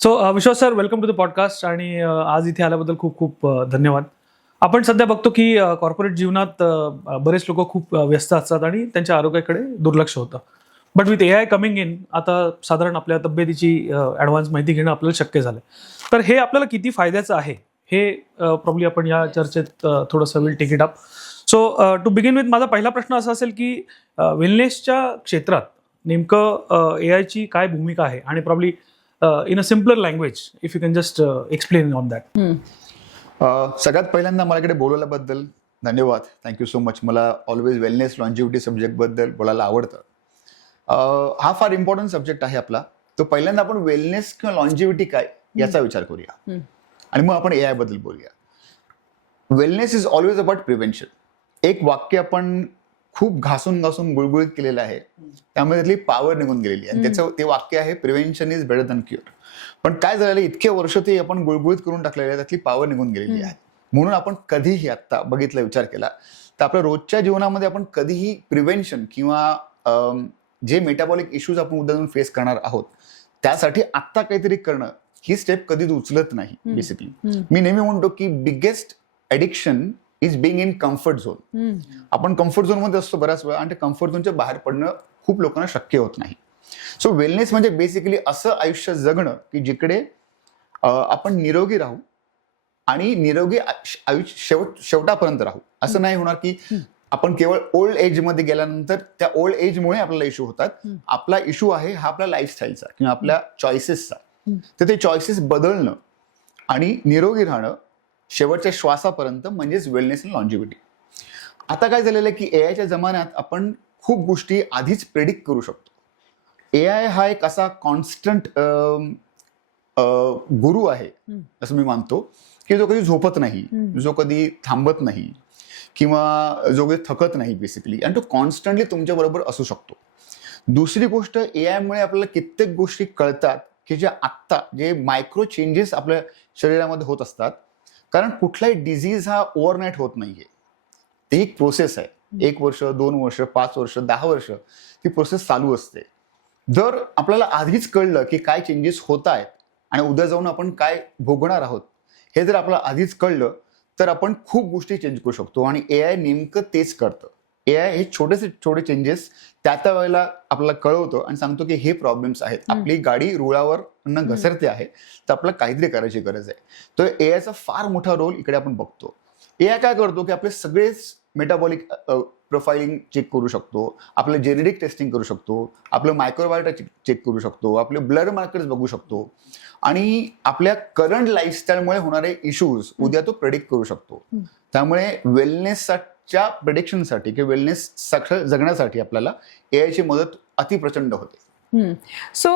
So Vishwas sir, welcome to the podcast. आणि आज इथे आल्याबद्दल खूप खूप धन्यवाद. आपण सध्या बघतो की कॉर्पोरेट जीवनात बरेच लोक खूप व्यस्त असतात आणि त्यांच्या आरोग्याकडे दुर्लक्ष होतं. But with AI coming in, आता साधारण आपल्या तब्येतीची ॲडव्हान्स माहिती घेणं आपल्याला शक्य झालं. तर हे आपल्याला किती फायद्याचं आहे हे प्रॉब्ली आपण या चर्चेत थोडंसं will take it up. So to begin with, माझा पहिला प्रश्न असा असेल की वेलनेसच्या क्षेत्रात नेमकं AIची काय भूमिका आहे, आणि probably in a simpler language, if you can just explain on that. सगळ्यात पहिल्यांदा माझ्याकडे बोलवल्याबद्दल धन्यवाद. Thank you so much. मला ऑलवेज वेलनेस लॉन्जिव्हिटी सब्जेक्टबद्दल बोलायला आवडतं. हा फार इम्पॉर्टंट सब्जेक्ट आहे आपला. तो पहिल्यांदा आपण वेलनेस किंवा लॉन्जिव्हिटी काय याचा विचार करूया आणि मग आपण AI बद्दल बोलूया. Wellness is always about prevention. एक वाक्य आपण खूप घासून घासून गुळगुळीत केलेलं आहे, त्यामध्ये त्यातली पॉवर निघून गेलेली आहे. त्याचं ते वाक्य आहे, prevention is better than cure. पण काय झालेलं, इतके वर्ष ते आपण गुळगुळीत करून टाकलेलं आहे, त्यातली पॉवर निघून गेलेली आहे. म्हणून आपण कधीही आता बघितला, विचार केला तर आपल्या रोजच्या जीवनामध्ये आपण कधीही प्रिव्हेन्शन किंवा जे मेटाबॉलिक इश्यूज आपण उद्या जाऊन फेस करणार आहोत त्यासाठी आत्ता काहीतरी करणं ही स्टेप कधीच उचलत नाही. बेसिकली मी नेहमी म्हणतो की biggest addiction is being in comfort zone. आपण कम्फर्ट झोन मध्ये असतो बऱ्याच वेळा, आणि ते कम्फर्ट झोनच्या बाहेर पडणं खूप लोकांना शक्य होत नाही. सो वेलनेस म्हणजे बेसिकली असं आयुष्य जगणं की जिकडे आपण निरोगी राहू आणि निरोगी आयुष्य शेवटापर्यंत राहू. असं नाही होणार की आपण केवळ ओल्ड एज मध्ये गेल्यानंतर त्या ओल्ड एजमुळे आपल्याला इश्यू होतात. आपला इश्यू आहे हा आपल्या लाईफस्टाईलचा किंवा आपल्या चॉईसेसचा. तर ते चॉईसेस बदलणं आणि निरोगी राहणं शेवटच्या श्वासापर्यंत म्हणजेच वेलनेस आणि लॉन्जिव्हिटी. आता काय झालेलं आहे की AIच्या जमान्यात आपण खूप गोष्टी आधीच प्रेडिक्ट करू शकतो. AI हा एक असा कॉन्स्टंट गुरु आहे असं मी मानतो, की जो कधी झोपत नाही, जो कधी थांबत नाही किंवा जो कधी थकत नाही बेसिकली, आणि तो कॉन्स्टंटली तुमच्या बरोबर असू शकतो. दुसरी गोष्ट, AI मुळे आपल्याला कित्येक गोष्टी कळतात की ज्या आत्ता जे मायक्रो चेंजेस आपल्या शरीरामध्ये होत असतात. कारण कुठलाही डिझीज हा ओव्हरनाईट होत नाहीये. ती एक प्रोसेस आहे. 1 वर्ष, 2 वर्ष, 5 वर्ष, 10 वर्ष ती प्रोसेस चालू असते. जर आपल्याला आधीच कळलं की काय चेंजेस होत आहेत आणि उद्या जाऊन आपण काय भोगणार आहोत हे जर आपल्याला आधीच कळलं तर आपण खूप गोष्टी चेंज करू शकतो. आणि AI नेमकं तेच करतं. AI हे छोटे चेंजेस त्या वेळेला आपल्याला कळवतो आणि सांगतो की हे प्रॉब्लेम्स आहेत, आपली गाडी रुळावर न घसरते आहे, तर आपल्याला काहीतरी करायची गरज आहे. तर AIचा फार मोठा रोल इकडे आपण बघतो. AI काय करतो की आपले सगळेच मेटाबॉलिक प्रोफाइलिंग चेक करू शकतो, आपलं जेनेटिक टेस्टिंग करू शकतो, आपलं मायक्रोबायोटा चेक करू शकतो, आपले ब्लड मार्कर्स बघू शकतो आणि आपल्या करंट लाईफस्टाईलमुळे होणारे इश्यूज उद्या तो प्रेडिक्ट करू शकतो. त्यामुळे वेलनेसच्या प्रेडिक्शनसाठी किंवा वेलनेस जगण्यासाठी आपल्याला AIची मदत अतिप्रचंड होते. सो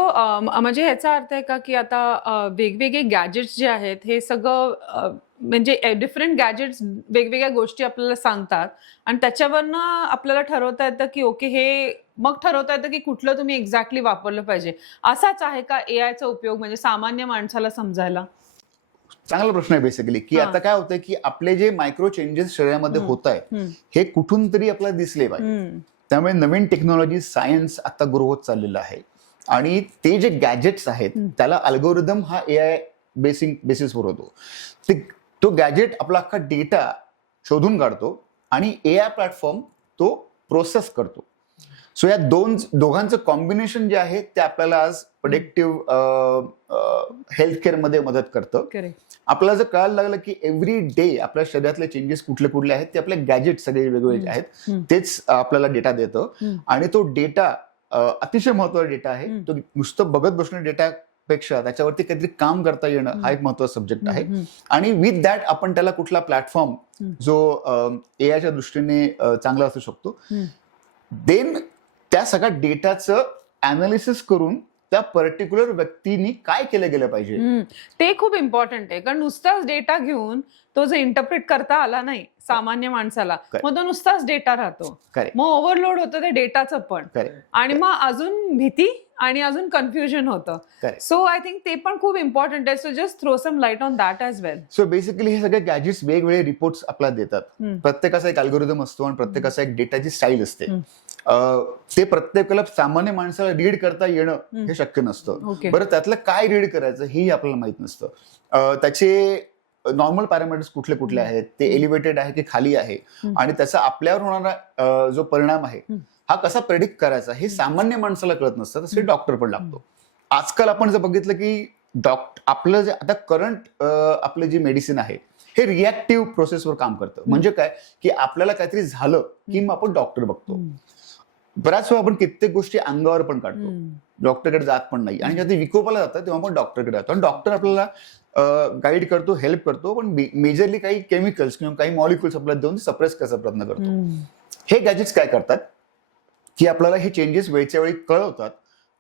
म्हणजे ह्याचा अर्थ आहे का की आता वेगवेगळे गॅजेट्स जे आहेत हे सगळं म्हणजे डिफरंट गॅजेट्स वेगवेगळ्या गोष्टी आपल्याला सांगतात आणि त्याच्यावरनं आपल्याला ठरवता येतं की ओके, हे मग ठरवता येतं की कुठलं तुम्ही एक्झॅक्टली वापरलं पाहिजे. असाच आहे का AIचा उपयोग, म्हणजे सामान्य माणसाला समजायला? चांगला प्रश्न आहे बेसिकली, की आता काय होतंय की आपले जे मायक्रो चेंजेस शरीरामध्ये होत आहेत हे कुठून तरी आपल्याला दिसले पाहिजे. त्यामुळे नवीन टेक्नॉलॉजी, सायन्स आता ग्रो होत चाललेलं आहे आणि ते जे गॅजेट्स आहेत त्याला अल्गोरिदम हा AI बेसिसवर होतो. तो गॅजेट आपला अख्खा डेटा शोधून काढतो आणि AI प्लॅटफॉर्म तो प्रोसेस करतो. सो या दोघांचं कॉम्बिनेशन जे आहे ते आपल्याला आज प्रोडक्टिव्ह हेल्थ मध्ये मदत करतं. आपल्याला जर कळायला लागलं की एव्हरी डे आपल्या शरीरातले चेंजेस कुठले कुठले आहेत ते आपले गॅजेट सगळे वेगवेगळे आहेत तेच आपल्याला डेटा देतं. आणि तो डेटा अतिशय महत्वाचा डेटा आहे. तो नुसतं बघत बसणं डेटापेक्षा त्याच्यावरती काहीतरी काम करता येणं हा एक महत्वाचा सब्जेक्ट आहे. आणि विथ दॅट आपण त्याला कुठला प्लॅटफॉर्म जो AIच्या दृष्टीने चांगला असू शकतो, देन त्या सगळ्या डेटाचं अनालिसिस करून त्या पर्टिक्युलर व्यक्तीने काय केलं गेलं पाहिजे ते खूप इम्पॉर्टंट आहे. कारण नुसताच डेटा घेऊन तो जो इंटरप्रेट करता आला नाही सामान्य माणसाला, Correct. मग तो नुसताच डेटा राहतो, करेक्ट मग ओव्हरलोड होतं ते डेटाचं पण, करेक्ट आणि मग अजून भीती आणि अजून कन्फ्युजन होतं. करेक्ट. सो आय थिंक ते पण खूप इम्पॉर्टंट आहे. So just throw some light on that as well. So basically हे सगळे गॅजेट्स वेगवेगळे रिपोर्ट्स आपल्याला देतात. प्रत्येकाचा एक अल्गोरिदम असतो आणि प्रत्येकाचा एक डेटाची स्टाईल असते. ते प्रत्येकाला सामान्य माणसाला रीड करता येणं हे शक्य नसतं. ओके. बरं, त्यातलं काय रीड करायचं हेही आपल्याला माहित नसतं. त्याचे नॉर्मल पॅरामीटर्स कुठले कुठले आहेत, ते एलिव्हेटेड आहे की खाली आहे, आणि त्याचा आपल्यावर होणारा जो परिणाम आहे हा कसा प्रेडिक्ट करायचा हे सामान्य माणसाला कळत नसतं. तसे डॉक्टर पण लागतो. आजकाल आपण जर बघितलं की आपलं जे आता करंट आपलं जे मेडिसिन आहे हे रिॲक्टिव्ह प्रोसेसवर काम करतं. म्हणजे काय की आपल्याला काहीतरी झालं की मग आपण डॉक्टर बघतो. बऱ्याच वेळा आपण कित्येक गोष्टी अंगावर पण काढतो, डॉक्टरकडे जात पण नाही, आणि जेव्हा ते विकोपाला जातं तेव्हा आपण डॉक्टरकडे जातो आणि डॉक्टर आपल्याला गाईड करतो, हेल्प करतो, पण मेजरली काही केमिकल्स किंवा काही मॉलिक्युल्स आपल्याला देऊन सप्रेस करायचा प्रयत्न करतो. हे गॅजेट्स काय करतात की आपल्याला हे चेंजेस वेळच्या वेळी कळवतात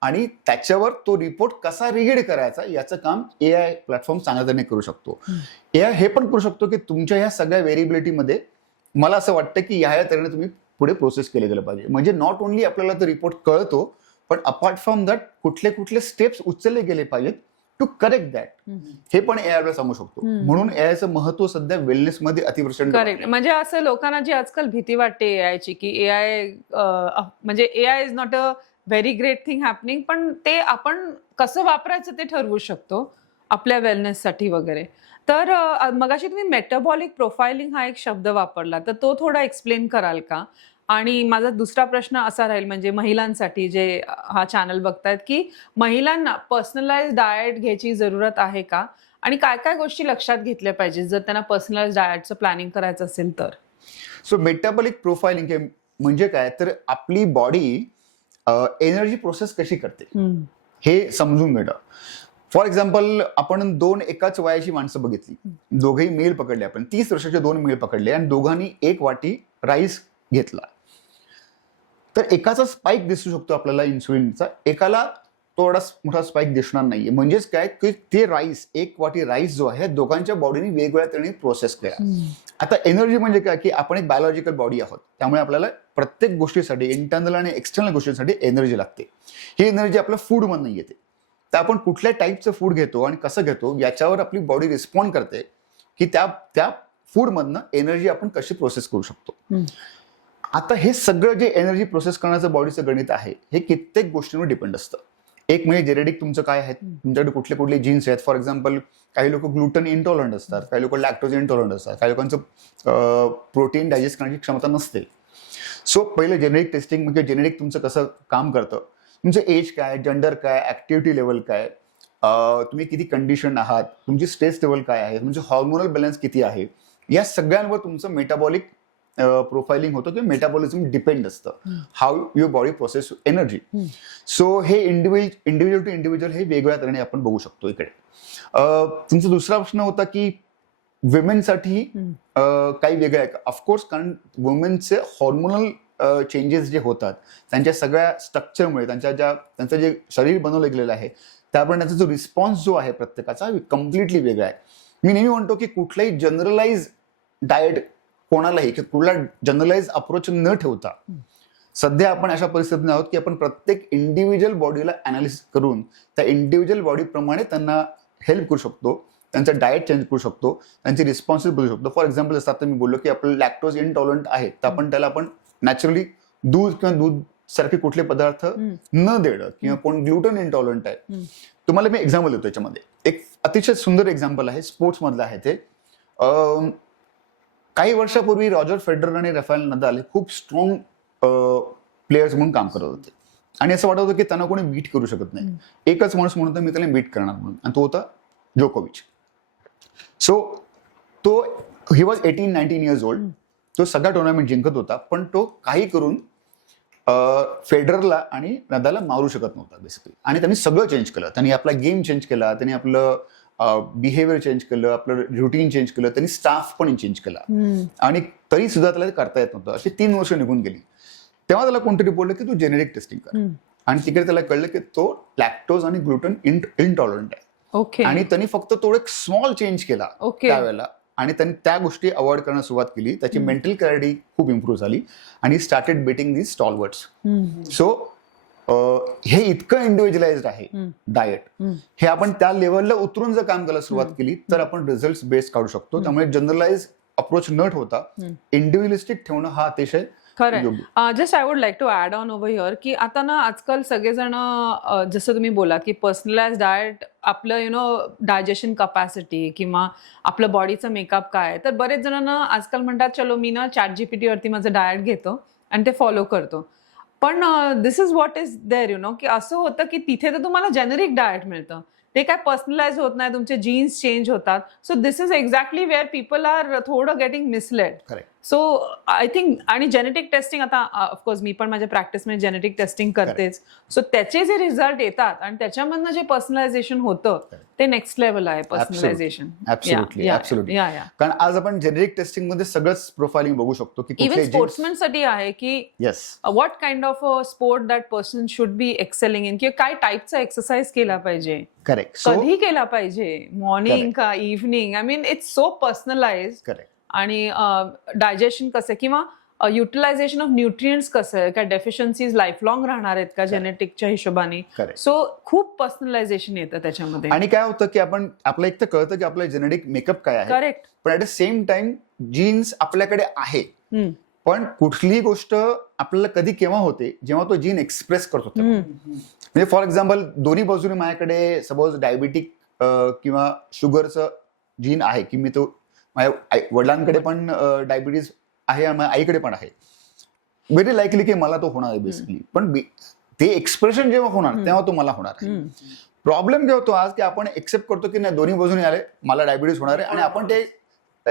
आणि त्याच्यावर तो रिपोर्ट कसा रीड करायचा याचं काम AI प्लॅटफॉर्म चांगल्या तऱ्हेने करू शकतो. AI हे पण करू शकतो की तुमच्या ह्या सगळ्या व्हेरिएबिलिटीमध्ये मला असं वाटतं की ह्या तऱ्हेने तुम्ही पुढे प्रोसेस केले गेलं पाहिजे. म्हणजे नॉट ओनली आपल्याला तो रिपोर्ट कळतो, पण अपार्ट फ्रॉम दॅट कुठले कुठले स्टेप्स उचलले गेले पाहिजेत टू करेक्ट दॅट, हे पण AI आपल्याला सांगू शकतो. म्हणून AIचं महत्व सध्या वेलनेसमध्ये अतिप्रचंड. करेक्ट. म्हणजे असं लोकांना जी आजकाल भीती वाटते AIची की AI म्हणजे AI is not a very great thing happening, पण ते आपण कसं वापरायचं ते ठरवू शकतो आपल्या वेलनेससाठी वगैरे. तर मगाशी तुम्ही मेटाबॉलिक प्रोफाइलिंग हा एक शब्द वापरला, तर तो थोडा एक्सप्लेन कराल का? आणि माझा दुसरा प्रश्न असा राहील, म्हणजे महिलांसाठी जे हा चॅनल बघतायत, की महिलांना पर्सनलाइज डाएट घ्यायची जरूरत आहे का, आणि काय काय गोष्टी लक्षात घेतल्या पाहिजे जर त्यांना पर्सनलाइज डाएटचं प्लॅनिंग करायचं असेल तर? सो मेटाबॉलिक प्रोफाइलिंग म्हणजे काय, तर आपली बॉडी एनर्जी प्रोसेस कशी करते हे समजून घेणं. फॉर एक्झाम्पल, आपण 2 एकाच वयाची माणसं बघितली, दोघेही मेल पकडले, आपण 30 वर्षाचे 2 मेल पकडले आणि दोघांनी 1 वाटी राईस घेतला, तर एकाचा स्पाइक दिसू शकतो आपल्याला इन्सुलिनचा, एकाला थोडा मोठा स्पाइक दिसणार नाहीये. म्हणजेच काय की ते राईस, 1 वाटी राईस जो आहे दोघांच्या बॉडीने वेगवेगळ्या तऱ्हेने प्रोसेस केला. आता एनर्जी म्हणजे काय की आपण एक बायोलॉजिकल बॉडी आहोत, त्यामुळे आपल्याला प्रत्येक गोष्टीसाठी, इंटरनल आणि एक्सटर्नल गोष्टींसाठी एनर्जी लागते. ही एनर्जी आपल्या फूडमधून येते. तर आपण कुठल्या टाईपचं फूड घेतो आणि कसं घेतो याच्यावर आपली बॉडी रिस्पॉन्ड करते की त्या फूडमधनं एनर्जी आपण कशी प्रोसेस करू शकतो. आता हे सगळं जे एनर्जी प्रोसेस करण्याचं बॉडीचं गणित आहे हे कित्येक गोष्टींवर डिपेंड असतं. एक म्हणजे जेनेटिक तुमचं काय आहे, तुमच्याकडे कुठले कुठले जीन्स आहेत. फॉर एक्झाम्पल, काही लोक ग्लुटन इंटॉलरंट असतात, काही लोक लॅक्टोज इंटॉलरंट असतात, काही लोकांचं प्रोटीन डायजेस्ट करण्याची क्षमता नसते. सो पहिलं जेनेटिक टेस्टिंग, म्हणजे जेनेटिक तुमचं कसं काम करतं, तुमचं एज काय, जेंडर काय, ऍक्टिव्हिटी लेवल काय, तुम्ही किती कंडिशन आहात, तुमची स्ट्रेस लेवल काय आहे, तुमचं हॉर्मोनल बॅलन्स किती आहे, या सगळ्यांवर तुमचं मेटाबॉलिक प्रोफाइलिंग होतं किंवा मेटाबॉलिझम डिपेंड असतं, how your body process energy. So हे इंडिव्हिज्युअल टू इंडिव्हिज्युअल हे वेगवेगळ्या तऱ्हेने आपण बघू शकतो. इकडे तुमचा दुसरा प्रश्न होता की वुमेनसाठी काही वेगळं आहे का? ऑफकोर्स, कारण वुमेनचे हॉर्मोनल चेंजेस जे होतात त्यांच्या सगळ्या स्ट्रक्चरमुळे, त्यांचं जे शरीर बनवलं गेलेलं आहे त्याप्रमाणे त्यांचा जो रिस्पॉन्स जो आहे प्रत्येकाचा कम्प्लिटली वेगळा आहे. मी नेहमी म्हणतो की कुठलाही जनरलाइज डाएट कोणालाही, की कुठला जनरलाइज अप्रोच न ठेवता, सध्या आपण अशा परिस्थितीत आहोत की आपण प्रत्येक इंडिव्हिज्युअल बॉडीला अनालिसिस करून त्या इंडिव्हिज्युअल बॉडीप्रमाणे त्यांना हेल्प करू शकतो, त्यांचं डाएट चेंज करू शकतो, त्यांची रिस्पॉन्सिस बदलू शकतो. फॉर एक्झाम्पल, जसं आता मी बोललो की आपलं लॅक्टोज इंटॉलरंट आहे, तर आपण नॅचरली दूध किंवा दूध सारखे कुठले पदार्थ न देणं, किंवा कोण ग्लुटन इंटॉलरंट आहे. तुम्हाला मी एक्झाम्पल देतो याच्यामध्ये. एक अतिशय सुंदर एक्झाम्पल आहे, स्पोर्ट्स मधलं आहे ते. काही वर्षापूर्वी रॉजर फेडरर आणि राफेल नदाल हे खूप स्ट्रॉंग प्लेयर्स म्हणून काम करत होते आणि असं वाटत होतं की त्यांना कोणी बीट करू शकत नाही. एकच माणूस म्हणत होता मी त्याला बीट करणार म्हणून, आणि तो होता जोकोविच. सो तो ही वॉज 18-19 इयर्स ओल्ड. तो सगळा टुर्नामेंट जिंकत होता, पण तो काही करून फेडररला आणि नदालला मारू शकत नव्हता बेसिकली. आणि त्यांनी सगळं चेंज केलं, त्यांनी आपला गेम चेंज केला, त्यांनी आपलं बिहेवियर चेंज केलं, आपलं रुटीन चेंज केलं, त्यांनी स्टाफ पण चेंज केला, आणि तरी सुद्धा त्याला करता येत नव्हतं. अशी 3 वर्ष निघून गेली. तेव्हा त्याला कोणतरी बोललं की तू जेनेटिक टेस्टिंग कर, आणि तिकडे त्याला कळलं की तो लॅक्टोज आणि ग्लुटन इंटॉलरंट आहे. ओके. आणि त्यांनी फक्त तो एक स्मॉल चेंज केला त्यावेळेला, आणि त्यांनी त्या गोष्टी अवॉइड करण्यास सुरुवात केली. त्याची मेंटल क्लॅरिटी खूप इम्प्रूव्ह झाली आणि स्टार्टेड बीटिंग दी स्टॉलवर्ड्स. सो हे इतकं इंडिव्हिज्युअलाइज्ड आहे डाएट. हे आपण त्या लेवलला उतरून जर काम करायला सुरुवात केली तर आपण रिझल्ट बेस्ड काढू शकतो. त्यामुळे जनरलाइज अप्रोच न ठेवता इंडिव्हिज्युअलिस्टिक ठेवणं हा अतिशय खरं. Just I would like to add on over here की आता ना आजकाल सगळेजण जसं तुम्ही बोलात की पर्सनलाइज डाएट आपलं डायजेशन कपॅसिटी किंवा आपलं बॉडीचं मेकअप काय, तर बरेच जण ना आजकाल म्हणतात चलो मी ना ChatGPT वरती माझं डाएट घेतो आणि ते फॉलो करतो. पण दिस इज व्हॉट इज देअर की असं होतं की तिथे तर तुम्हाला जेनेरिक डाएट मिळतं, ते काय पर्सनलाइज होत नाही, तुमचे जीन्स चेंज होतात. So this is exactly where people are थोडं getting misled. So I think आणि जेनेटिक टेस्टिंग आता ऑफकोर्स मी पण माझ्या प्रॅक्टिसमध्ये जेनेटिक टेस्टिंग करतेच. सो त्याचे जे रिझल्ट येतात आणि त्याच्यामधनं जे पर्सनलायझेशन होतं ते नेक्स्ट लेवल आहे पर्सनलायझेशन. कारण आज आपण जेनेरिक टेस्टिंग मध्ये सगळंच प्रोफाइलिंग बघू शकतो की इव्हन स्पोर्ट्समॅन साठी आहे की what kind of sport that person should be excelling in, किंवा काय टाईपचा एक्सरसाइज केला पाहिजे, करेक्ट, कधी केला पाहिजे, मॉर्निंग का evening. I mean it's so personalise. Correct. आणि डायजेशन कसं किंवा युटिलायझेशन ऑफ न्यूट्रिएंट्स कसं आहे, काय डेफिशियन्सीज लाईफ लॉंग राहणार आहेत का जेनेटिकच्या हिशोबाने. सो खूप पर्सनलायझेशन येतं त्याच्यामध्ये. आणि काय होतं की आपण आपलं एक तर कळतं की आपलं जेनेटिक मेकअप काय आहे, करेक्ट, पण at the same time genes आपल्याकडे आहे. पण कुठलीही गोष्ट आपल्याला कधी केव्हा होते जेव्हा तो जीन एक्सप्रेस करतो. म्हणजे फॉर एक्झाम्पल दोन्ही बाजूने माझ्याकडे सपोज डायबिटिक किंवा शुगरचं जीन आहे की मी तो माझ्या वडिलांकडे पण डायबिटीज आहे आणि माझ्या आईकडे पण आहे, व्हेरी लाईकली की मला तो होणार आहे बेसिकली. पण ते एक्सप्रेशन जेव्हा होणार तेव्हा तो मला होणार आहे. प्रॉब्लेम काय होतो आज की आपण एक्सेप्ट करतो की नाही दोन्ही बाजूने आले मला डायबिटीज होणार आहे आणि आपण ते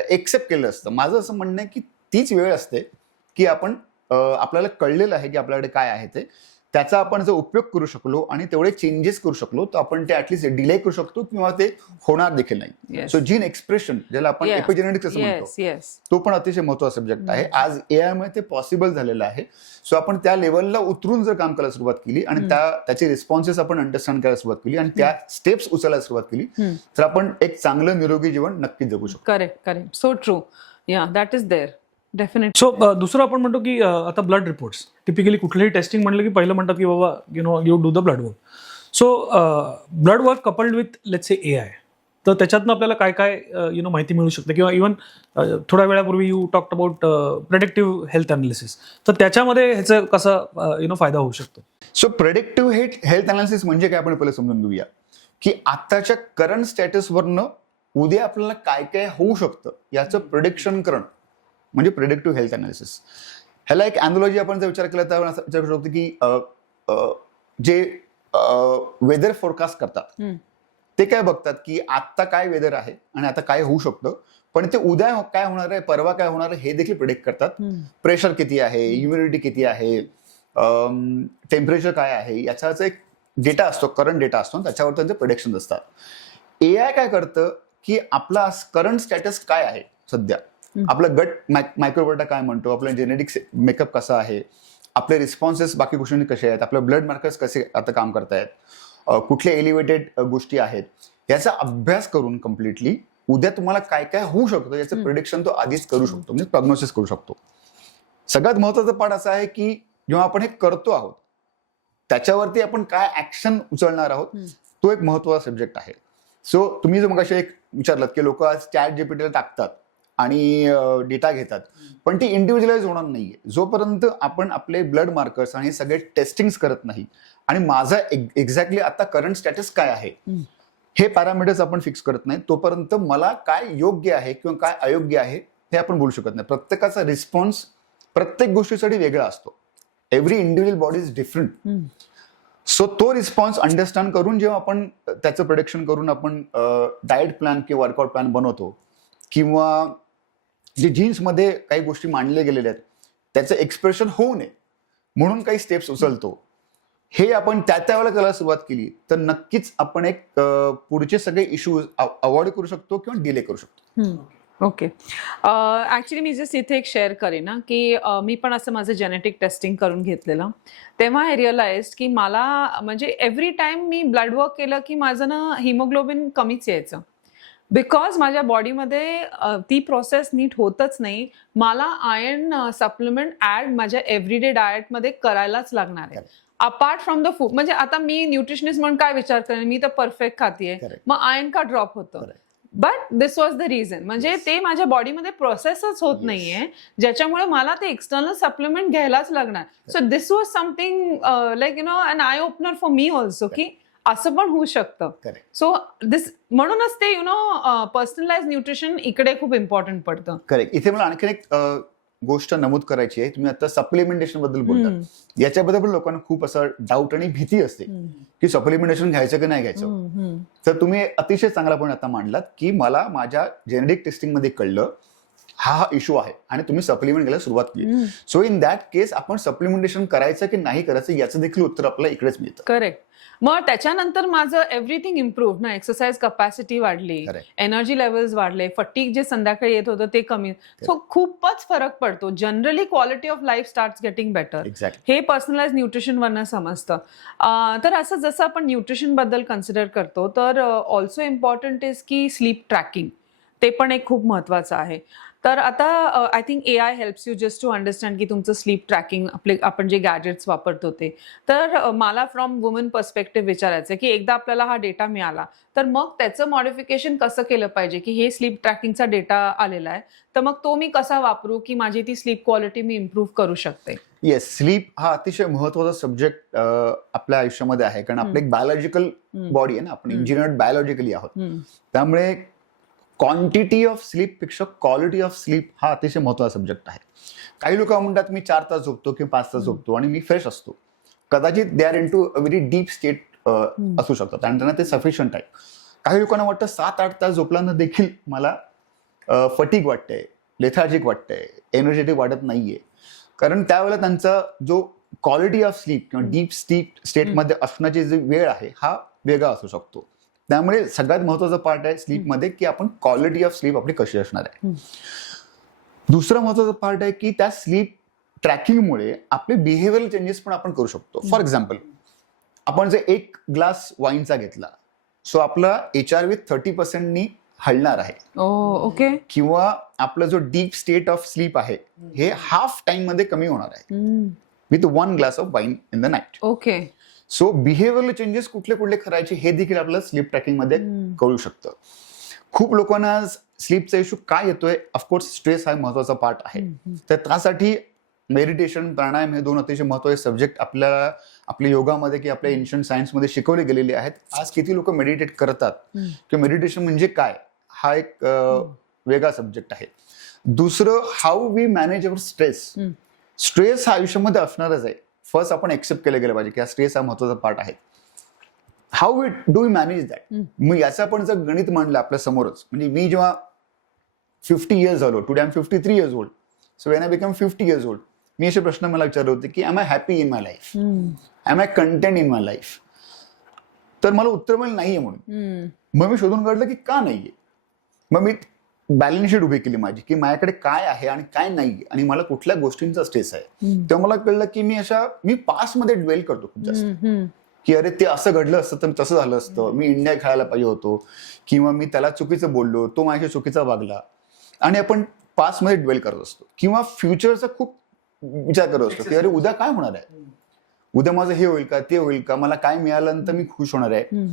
एक्सेप्ट केलं असतं. माझं असं म्हणणं आहे की तीच वेळ असते की आपण आपल्याला कळलेलं आहे की आपल्याकडे काय आहे ते, त्याचा आपण जर उपयोग करू शकलो आणि तेवढे चेंजेस करू शकलो तर आपण ते ऍटलीस्ट डिले करू शकतो किंवा ते होणार देखील नाही. सो जीन एक्सप्रेशन ज्याला आपण एपिजेनेटिक्स असं म्हणतो तो पण अतिशय महत्त्वाचा सब्जेक्ट आहे. आज AI मध्ये ते पॉसिबल झालेलं आहे. सो आपण त्या लेवलला उतरून जर काम करायला सुरुवात केली आणि त्याचे रिस्पॉन्सेस आपण अंडरस्टँड करायला सुरुवात केली आणि त्या स्टेप्स उचलायला सुरुवात केली तर आपण एक चांगलं निरोगी जीवन नक्कीच जगू शकतो. Correct, so true. That is there definitely. So दुसरं आपण म्हणतो की आता ब्लड रिपोर्ट्स टिपिकली कुठलंही टेस्टिंग म्हणलं की पहिलं म्हणतात की बाबा you do the blood work. So blood work coupled with let's say AI, तर त्याच्यातनं आपल्याला काय काय माहिती मिळू शकते, किंवा इव्हन थोड्या वेळापूर्वी you talked about predictive health analysis, तर त्याच्यामध्ये ह्याचा कसा फायदा होऊ शकतो. सो प्रेडिक्टिव्ह हेल्थ अनालिसिस म्हणजे काय आपण पहिले समजून घेऊया की आताच्या करंट स्टॅटसवरनं उद्या आपल्याला काय काय होऊ शकतं याचं प्रिडिक्शन करणं म्हणजे प्रेडिक्टिव्ह हेल्थ अनालिसिस. ह्याला एक अॅनॉलॉजी आपण जर विचार केला तर असं विचार करू शकतो की जे वेदर फोरकास्ट करतात ते काय बघतात की आत्ता काय वेदर आहे आणि आता काय होऊ शकतं, पण ते उद्या काय होणार आहे परवा काय होणार आहे हे देखील प्रिडिक्ट करतात. प्रेशर किती आहे, ह्युमिडिटी किती आहे, टेम्परेचर काय आहे याचा एक डेटा असतो, करंट डेटा असतो, त्याच्यावर त्यांचे प्रिडिक्शन असतात. AI काय करतं की आपला करंट स्टॅटस काय आहे सध्या, आपलं गट मायक्रोबायोटा काय म्हणतो, आपलं जेनेटिक्स मेकअप कसा आहे, आपले रिस्पॉन्सेस बाकी गोष्टींनी कसे आहेत, आपले ब्लड मार्कर्स कसे आता काम करतायत, कुठले एलिव्हेटेड गोष्टी आहेत, याचा अभ्यास करून कम्प्लिटली उद्या तुम्हाला काय काय होऊ शकतं याचं प्रिडिक्शन तो आधीच करू शकतो, म्हणजे प्रॉग्नोसिस करू शकतो. सगळ्यात महत्वाचा पार्ट असा आहे की जेव्हा आपण हे करतो आहोत त्याच्यावरती आपण काय ऍक्शन उचलणार आहोत तो एक महत्वाचा सब्जेक्ट आहे. सो तुम्ही जो मगाशी एक विचारलात की लोक आज ChatGPT ला टाकतात आणि डेटा घेतात, पण ती इंडिव्हिज्युअलाइज होणार नाहीये जोपर्यंत आपण आपले ब्लड मार्कर्स आणि सगळे टेस्टिंग करत नाही आणि माझा एक्झॅक्टली आता करंट स्टॅटस काय आहे हे पॅरामीटर्स आपण फिक्स करत नाही तोपर्यंत मला काय योग्य आहे किंवा काय अयोग्य आहे हे आपण बोलू शकत नाही. प्रत्येकाचा रिस्पॉन्स प्रत्येक गोष्टीसाठी वेगळा असतो. Every individual body is different. So तो रिस्पॉन्स अंडरस्टँड करून जेव्हा आपण त्याचं प्रोडक्शन करून आपण डाएट प्लॅन किंवा वर्कआउट प्लॅन बनवतो किंवा जे जीन्समध्ये काही गोष्टी मांडल्या गेलेल्या आहेत त्याचं एक्सप्रेशन होऊ नये म्हणून काही स्टेप्स उचलतो, हे आपण त्या वेळेला करायला सुरुवात केली तर नक्कीच आपण एक पुढचे सगळे इश्यूज अवॉइड करू शकतो किंवा डिले करू शकतो. ओके. ऍक्च्युली मी जस्ट इथे एक शेअर करेन ना की मी पण असं माझं जेनेटिक टेस्टिंग करून घेतलेलं, तेव्हा आय रिअलाइज की मला म्हणजे एव्हरी टाइम मी ब्लड वर्क केलं की माझं ना हिमोग्लोबिन कमीच यायचं. बिकॉज माझ्या बॉडीमध्ये ती प्रोसेस नीट होतच नाही. मला आयर्न सप्लिमेंट ऍड माझ्या एव्हरीडे डाएटमध्ये करायलाच लागणार आहे. अपार्ट फ्रॉम द फूड, म्हणजे आता मी न्यूट्रिशनिस्ट म्हणून काय विचार करेन, मी तर परफेक्ट खातीये, मग आयर्न का ड्रॉप होतं. But this was the reason, म्हणजे ते माझ्या बॉडीमध्ये प्रोसेसच होत नाहीये, ज्याच्यामुळे मला ते एक्सटर्नल सप्लिमेंट घ्यायलाच लागणार. So this was something like you know an eye opener for me also, की असं पण होऊ शकतं. सो दिस म्हणूनच ते यु नो पर्सनलाइज न्यूट्रिशन इकडे खूप इम्पॉर्टंट पडतं. करेक्ट. इथे मला आणखीन एक गोष्ट नमूद करायची आहे. तुम्ही आता सप्लिमेंटेशन बद्दल बोलता, याच्याबद्दल पण लोकांना खूप असं डाऊट आणि भीती असते की सप्लिमेंटेशन घ्यायचं की नाही घ्यायचं. तर तुम्ही अतिशय चांगला पॉईंट आता मांडलात की मला माझ्या जेनेटिक टेस्टिंग मध्ये कळलं हा इश्यू आहे आणि तुम्ही सप्लिमेंट घ्यायला सुरुवात केली. सो इन दॅट केस आपण सप्लिमेंटेशन करायचं की नाही करायचं याचं देखील उत्तर आपल्याला इकडेच मिळतं. करेक्ट. मग त्याच्यानंतर माझं एव्हरीथिंग इम्प्रूव्ह ना, एक्सरसाइज कपॅसिटी वाढली, एनर्जी लेवल्स वाढले, फटीग जे संध्याकाळी येत होतं ते कमी. सो खूपच फरक पडतो. Generally quality of life starts getting better. हे पर्सनलाइज न्यूट्रिशन वरनं समजतं. तर असं जसं आपण न्यूट्रिशन बद्दल कन्सिडर करतो, तर ऑल्सो इम्पॉर्टंट इज की स्लीप ट्रॅकिंग, ते पण एक खूप महत्वाचं आहे. तर आता I think AI helps you just to understand की तुमचं स्लीप ट्रॅकिंग, आपण जे गॅजेट्स वापरतो ते. तर मला फ्रॉम वुमन पर्स्पेक्टिव्ह विचारायचं की एकदा आपल्याला हा डेटा मिळाला तर मग त्याचं मॉडिफिकेशन कसं केलं पाहिजे, की हे स्लीप ट्रॅकिंगचा डेटा आलेला आहे तर मग तो मी कसा वापरू की माझी ती स्लीप क्वालिटी मी इम्प्रूव्ह करू शकते. येस, स्लीप हा अतिशय महत्वाचा सब्जेक्ट आपल्या आयुष्यामध्ये आहे, कारण आपलं एक बायोलॉजिकल बॉडी आहे ना, आपण इंजिनियर्ड बायोलॉजिकली आहोत. त्यामुळे क्वांटिटी ऑफ स्लीप पेक्षा क्वालिटी ऑफ स्लीप हा अतिशय महत्वाचा सब्जेक्ट आहे. काही लोक म्हणतात मी 4 तास झोपतो किंवा 5 तास झोपतो आणि मी फ्रेश असतो. कदाचित they are into a very deep state असू शकतात आणि त्यांना ते सफिशियंट आहे. काही लोकांना वाटतं 7-8 तास झोपल्यानं देखील मला फटीग वाटतंय, लेथार्जिक वाटतंय, एनर्जेटिक वाटत नाहीये, कारण त्यावेळेला त्यांचा जो क्वालिटी ऑफ स्लीप किंवा डीप स्टेटमध्ये असण्याची जी वेळ आहे हा वेगळा असू शकतो. त्यामुळे सगळ्यात महत्वाचा पार्ट आहे स्लीपमध्ये की आपण क्वालिटी ऑफ स्लीप आपली कशी असणार आहे. दुसरा महत्वाचा पार्ट आहे की त्या स्लीप ट्रॅकिंगमुळे आपले बिहेवियरल चेंजेस पण आपण करू शकतो. फॉर एक्झाम्पल, आपण जर 1 ग्लास वाईनचा घेतला, सो आपला HRV 30% हलणार आहे. ओके. किंवा आपला जो डीप स्टेट ऑफ स्लीप आहे हे हाफ टाइम मध्ये कमी होणार आहे with 1 glass of wine in the night. Okay. So behavioural changes कुठले कुठले करायचे हे देखील आपल्याला स्लीप ट्रॅकिंग मध्ये कळू शकतं. खूप लोकांना स्लीपचा इश्यू काय येतोय, ऑफकोर्स स्ट्रेस हा महत्वाचा पार्ट आहे. तर त्यासाठी मेडिटेशन, प्राणायाम हे 2 अतिशय महत्वाचे सब्जेक्ट आपल्याला आपल्या योगामध्ये किंवा आपल्या एन्शियंट सायन्समध्ये शिकवले गेलेले आहेत. आज किती लोक मेडिटेट करतात किंवा मेडिटेशन म्हणजे काय हा एक वेगळा सब्जेक्ट आहे. दुसरं, how we manage our stress. Stress हा आयुष्यामध्ये असणारच आहे. फर्स्ट आपण एक्सेप्ट केलं गेलं पाहिजे की हा स्ट्रेस हा महत्वाचा पार्ट आहे. How do we manage that. मग याचं आपण जर गणित मांडलं आपल्या समोरच, म्हणजे मी जेव्हा 50 इयर्स झालो, today I am 53 years old, so when I become 50 years old, मी असे प्रश्न मला विचारले होते की am I happy in my life, am I content in my life. तर मला उत्तर मिळालं नाहीये म्हणून. मग मी शोधून काढलं की का नाहीये. मग मी बॅलन्स शीट उभी केली माझी की माझ्याकडे काय आहे आणि काय नाही आणि मला कुठल्या गोष्टींचा स्ट्रेस आहे. तेव्हा मला कळलं की मी पास्ट मध्ये ड्वेल करतो खूप जास्त, की अरे ते असं घडलं असतं तर तसं झालं असतं, मी इंडिया खेळायला पाहिजे होतो, किंवा मी त्याला चुकीचं बोललो, तो माझ्या चुकीचा वागला, आणि आपण पास्ट मध्ये ड्वेल करत असतो. किंवा फ्युचरचा खूप विचार करत असतो की अरे उद्या काय होणार आहे, उद्या माझं हे होईल का, ते होईल का, मला काय मिळाल्यानंतर मी खुश होणार आहे,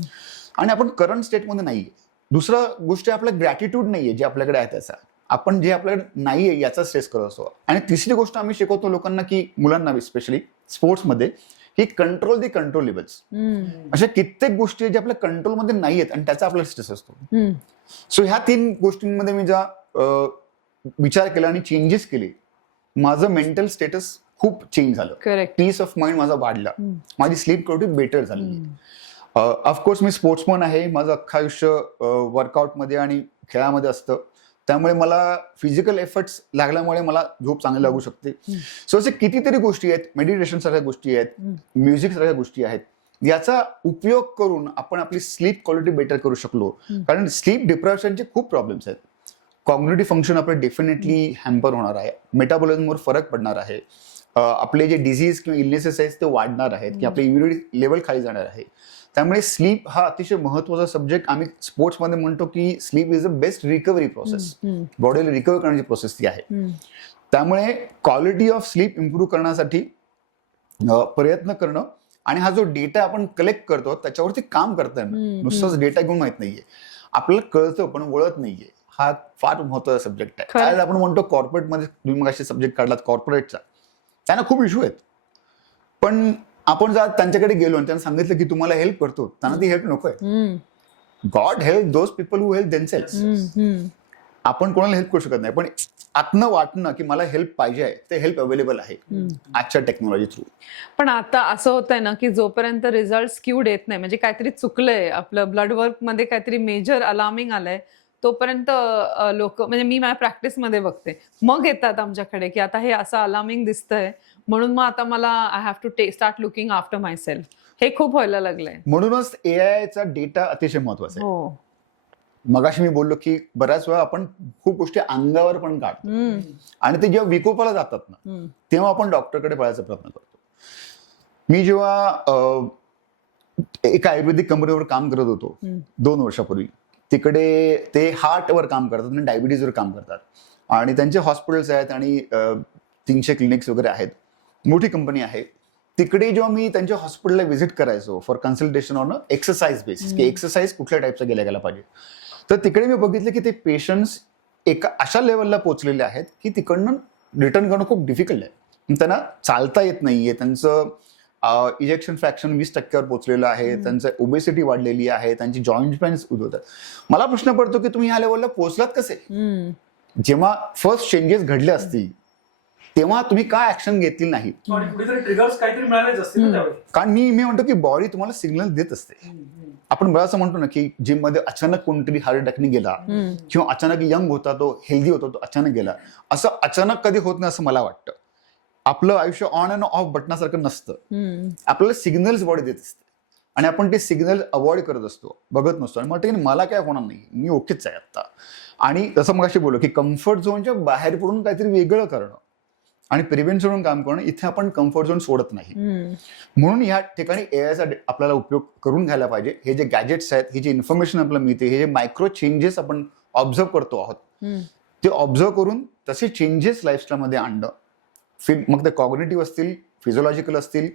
आणि आपण करंट स्टेटमध्ये नाहीये. दुसरा गोष्ट आपला ग्रॅटिट्यूड नाहीये जे आपल्याकडे आहे त्याचा, आपण जे आपल्याकडे नाहीये याचा स्ट्रेस करत असतो. आणि तिसरी गोष्ट आम्ही शिकवतो लोकांना की मुलांना स्पेशली स्पोर्ट्समध्ये की कंट्रोल दी कंट्रोलेबल्स. अशा कित्येक गोष्टी आहेत ज्या आपल्या कंट्रोलमध्ये नाहीयेत आणि त्याचा आपल्याला स्ट्रेस असतो. सो ह्या 3 गोष्टींमध्ये मी ज्या विचार केला आणि चेंजेस केले, माझं मेंटल स्टेटस खूप चेंज झालं. पीस ऑफ माइंड माझा वाढला, माझी स्लीप क्वालिटी बेटर झाली. ऑफकोर्स मी स्पोर्ट्समन आहे, माझं अख्खं आयुष्य वर्कआउटमध्ये आणि खेळामध्ये असतं, त्यामुळे मला फिजिकल एफर्ट्स लागल्यामुळे मला झोप चांगली लागू शकते. सो असे कितीतरी गोष्टी आहेत, मेडिटेशन सारख्या गोष्टी आहेत, म्युझिक सारख्या गोष्टी आहेत, याचा उपयोग करून आपण आपली स्लीप क्वालिटी बेटर करू शकलो. कारण स्लीप डिप्रेशनचे खूप प्रॉब्लेम्स आहेत. कॉग्निटिव्ह फंक्शन आपलं डेफिनेटली हॅम्पर होणार आहे, मेटाबॉलिझमवर फरक पडणार आहे, आपले जे डिझीज किंवा इलनेसेस आहेत ते वाढणार आहेत, की आपले इम्युनिटी लेवल खाली जाणार आहे. त्यामुळे स्लीप हा अतिशय महत्वाचा सब्जेक्ट. आम्ही स्पोर्ट्समध्ये म्हणतो की sleep is the best recovery process. बॉडीला रिकव्हर करण्याची प्रोसेस ती आहे. त्यामुळे क्वालिटी ऑफ स्लीप इम्प्रूव्ह करण्यासाठी प्रयत्न करणं आणि हा जो डेटा आपण कलेक्ट करतो त्याच्यावरती काम करता येणं. नुसतंच डेटा घेऊन माहित नाहीये, आपल्याला कळतं पण वळत नाहीये. हा फार महत्वाचा सब्जेक्ट आहे. आज आपण म्हणतो कॉर्पोरेटमध्ये, तुम्ही मग असे सब्जेक्ट काढलात कॉर्पोरेटचा, त्यांना खूप इश्यू आहेत. पण आपण जर त्यांच्याकडे गेलो आणि त्यांना सांगितलं की तुम्हाला हेल्प करतो, त्यांना ती हेल्प नकोय. God help those people who help themselves. आपण कोणाला हेल्प करू शकत नाही, पण आतनं वाटणं की मला हेल्प पाहिजे आहे, ते हेल्प अवेलेबल आहे आजच्या टेक्नॉलॉजी थ्रू. पण आता असं होतंय ना की जोपर्यंत रिझल्ट स्क्यूड येत नाही, म्हणजे काहीतरी चुकलंय आपलं ब्लड वर्क मध्ये, काहीतरी मेजर अलार्मिंग आलंय, तोपर्यंत लोक, म्हणजे मी माझ्या प्रॅक्टिसमध्ये बघते, मग येतात आमच्याकडे की आता हे असं अलार्मिंग दिसतंय, म्हणून मग आता मला I have to start looking after myself. हे खूप व्हायला लागलंय. म्हणूनच एआयचा डेटा अतिशय महत्वाचा आहे. हो. मगाशी मी बोललो की बऱ्याच वेळा आपण खूप गोष्टी अंगावर पण काढतो आणि ते जेव्हा विकोपाला जातात ना, तेव्हा आपण डॉक्टरकडे पळायचा प्रयत्न करतो. मी जेव्हा एका आयुर्वेदिक कंपनीवर काम करत होतो 2 वर्षापूर्वी, तिकडे ते हार्टवर काम करतात आणि डायबिटीजवर काम करतात आणि त्यांचे हॉस्पिटल्स आहेत आणि 300 क्लिनिक्स वगैरे आहेत. मोठी कंपनी आहे. तिकडे जेव्हा मी त्यांच्या हॉस्पिटलला व्हिजिट करायचो for consultation on exercise basis, की एक्सरसाइज कुठल्या टाईपचा गेला पाहिजे, तर तिकडे मी बघितलं की ते पेशंट्स एका अशा लेवलला पोहोचलेले आहेत की तिकडनं रिटर्न करणं खूप डिफिकल्ट आहे. त्यांना चालता येत नाहीये, त्यांचं इजेक्शन फ्रॅक्शन 20% पोहोचलेलं आहे, त्यांचं ओबेसिटी वाढलेली आहे, त्यांची जॉईंट पेन्स उद्भवतात. मला प्रश्न पडतो की तुम्ही ह्या लेवलला पोहोचलात कसे? जेव्हा फर्स्ट चेंजेस घडले असतील तेव्हा तुम्ही काय ऍक्शन घेतली नाही? कारण मी म्हणतो की बॉडी तुम्हाला सिग्नल देत असते. आपण बरं असं म्हणतो ना की जिम मध्ये अचानक कोणतरी हार्ट अटॅकने गेला किंवा अचानक यंग होता तो हेल्दी होता तो अचानक गेला, असं अचानक कधी होत नाही असं मला वाटतं. आपलं आयुष्य ऑन अँड ऑफ बटनासारखं नसतं. आपल्याला सिग्नल्स बॉडी देत असते आणि आपण ते सिग्नल अवॉइड करत असतो, बघत नसतो आणि म्हणतो की मला काय होणार नाही, मी ओकेच आहे आता. आणि तसं मगाशी बोललो की कम्फर्ट झोनच्या बाहेर पडून काहीतरी वेगळं करणं आणि प्रिव्हेंशन म्हणून काम करणं, इथे आपण कम्फर्ट झोन सोडत नाही. म्हणून या ठिकाणी एआयचा आपल्याला उपयोग करून घ्यायला पाहिजे. हे जे गॅजेट्स आहेत, ही जी इन्फॉर्मेशन आपल्याला मिळते, हे जे मायक्रो चेंजेस आपण ऑब्झर्व करतो आहोत, ते ऑब्झर्व करून तसे चेंजेस लाईफस्टाईलमध्ये आणणं, मग ते कॉग्निटिव्ह असतील, फिजिओलॉजिकल असतील,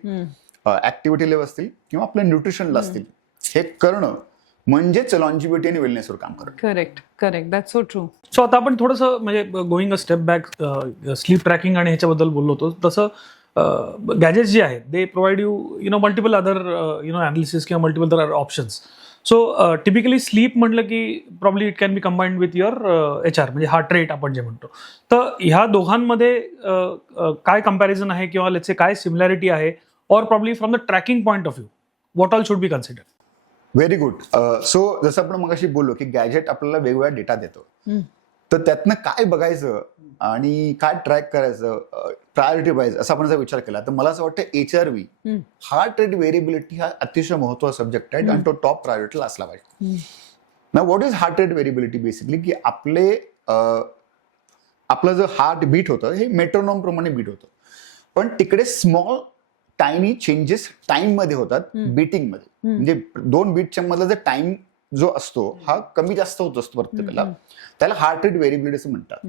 ऍक्टिव्हिटी लेवल असतील किंवा आपल्या न्यूट्रिशनला असतील, हे करणं म्हणजेच लॉन्जिव्हिटी आणि वेलनेसवर काम करणं. Correct that's so true. So आता आपण थोडंसं म्हणजे going a step back, sleep tracking आणि ह्याच्याबद्दल बोललो होतो, तसं गॅजेट्स जे आहेत they provide you multiple other analysis किंवा multiple other options. So typically sleep म्हटलं की probably it can be combined with your HR, म्हणजे हार्ट रेट आपण जे म्हणतो. तर ह्या दोघांमध्ये काय कम्पॅरिझन आहे किंवा लेट्स से काय सिमिलॅरिटी आहे, और probably from the tracking point of view what all should be consider? Very good. So जसं आपण मगाशी बोललो की गॅजेट आपल्याला वेगवेगळा डेटा देतो, तर त्यातनं काय बघायचं आणि काय ट्रॅक करायचं, प्रायोरिटी वाईज असं आपण जर विचार केला तर मला असं वाटतं HRV, हार्ट रेट व्हेरिएबिलिटी, हा अतिशय महत्वाचा सब्जेक्ट आहे आणि तो टॉप प्रायोरिटीला असला पाहिजे. ना what is heart rate variability? Basically की आपलं जो हार्ट बीट होतं हे मेट्रोनॉम प्रमाणे बीट होतं, पण तिकडे स्मॉल टायनी चेंजेस टाइम मध्ये होतात बीटिंग मध्ये. म्हणजे 2 बीटच्या मधला जो टाइम जो असतो हा कमी जास्त होत असतो प्रत्येकाला, त्याला हार्ट रेट व्हेरिएबिलिटी असं म्हणतात.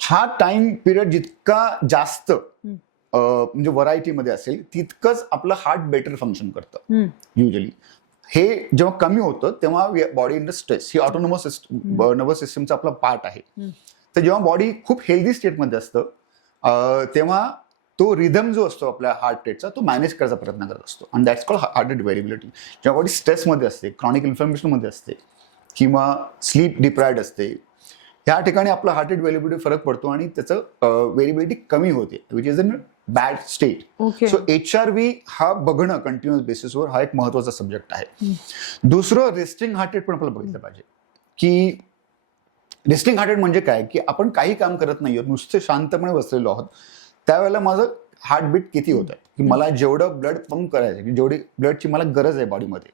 हा टाइम पिरियड जितका जास्त म्हणजे व्हरायटीमध्ये असेल तितकंच आपलं हार्ट बेटर फंक्शन करतं युजली. हे जेव्हा कमी होतं तेव्हा body in the stress, he autonomous nervous सिस्टमचा आपला पार्ट आहे. तर जेव्हा बॉडी खूप हेल्दी स्टेटमध्ये असतं तेव्हा तो रिदम जो असतो आपल्या हार्ट रेटचा तो मॅनेज करायचा प्रयत्न करत असतो आणि that's called heart rate variability. जेव्हा बॉडी स्ट्रेसमध्ये असते, क्रॉनिक इन्फ्लेमेशनमध्ये असते किंवा स्लीप डिप्रायव्ड असते, ह्या ठिकाणी आपला हार्ट रेट व्हेरिएबिलिटी फरक पडतो आणि त्याचं व्हेरिएबिलिटी कमी होते, which is in bad state. So HRV हा बघणं कंटिन्युअस बेसिसवर हा एक महत्वाचा सब्जेक्ट आहे. दुसरं रेस्टिंग हार्ट रेट पण आपल्याला बघितलं पाहिजे की रेस्टिंग हार्ट रेट म्हणजे काय, की आपण काही काम करत नाही आहोत, नुसते शांतपणे बसलेलो आहोत, त्यावेळेला माझं हार्टबीट किती होत आहे, की मला जेवढं ब्लड पंप करायचं, की जेवढी ब्लडची मला गरज आहे बॉडीमध्ये,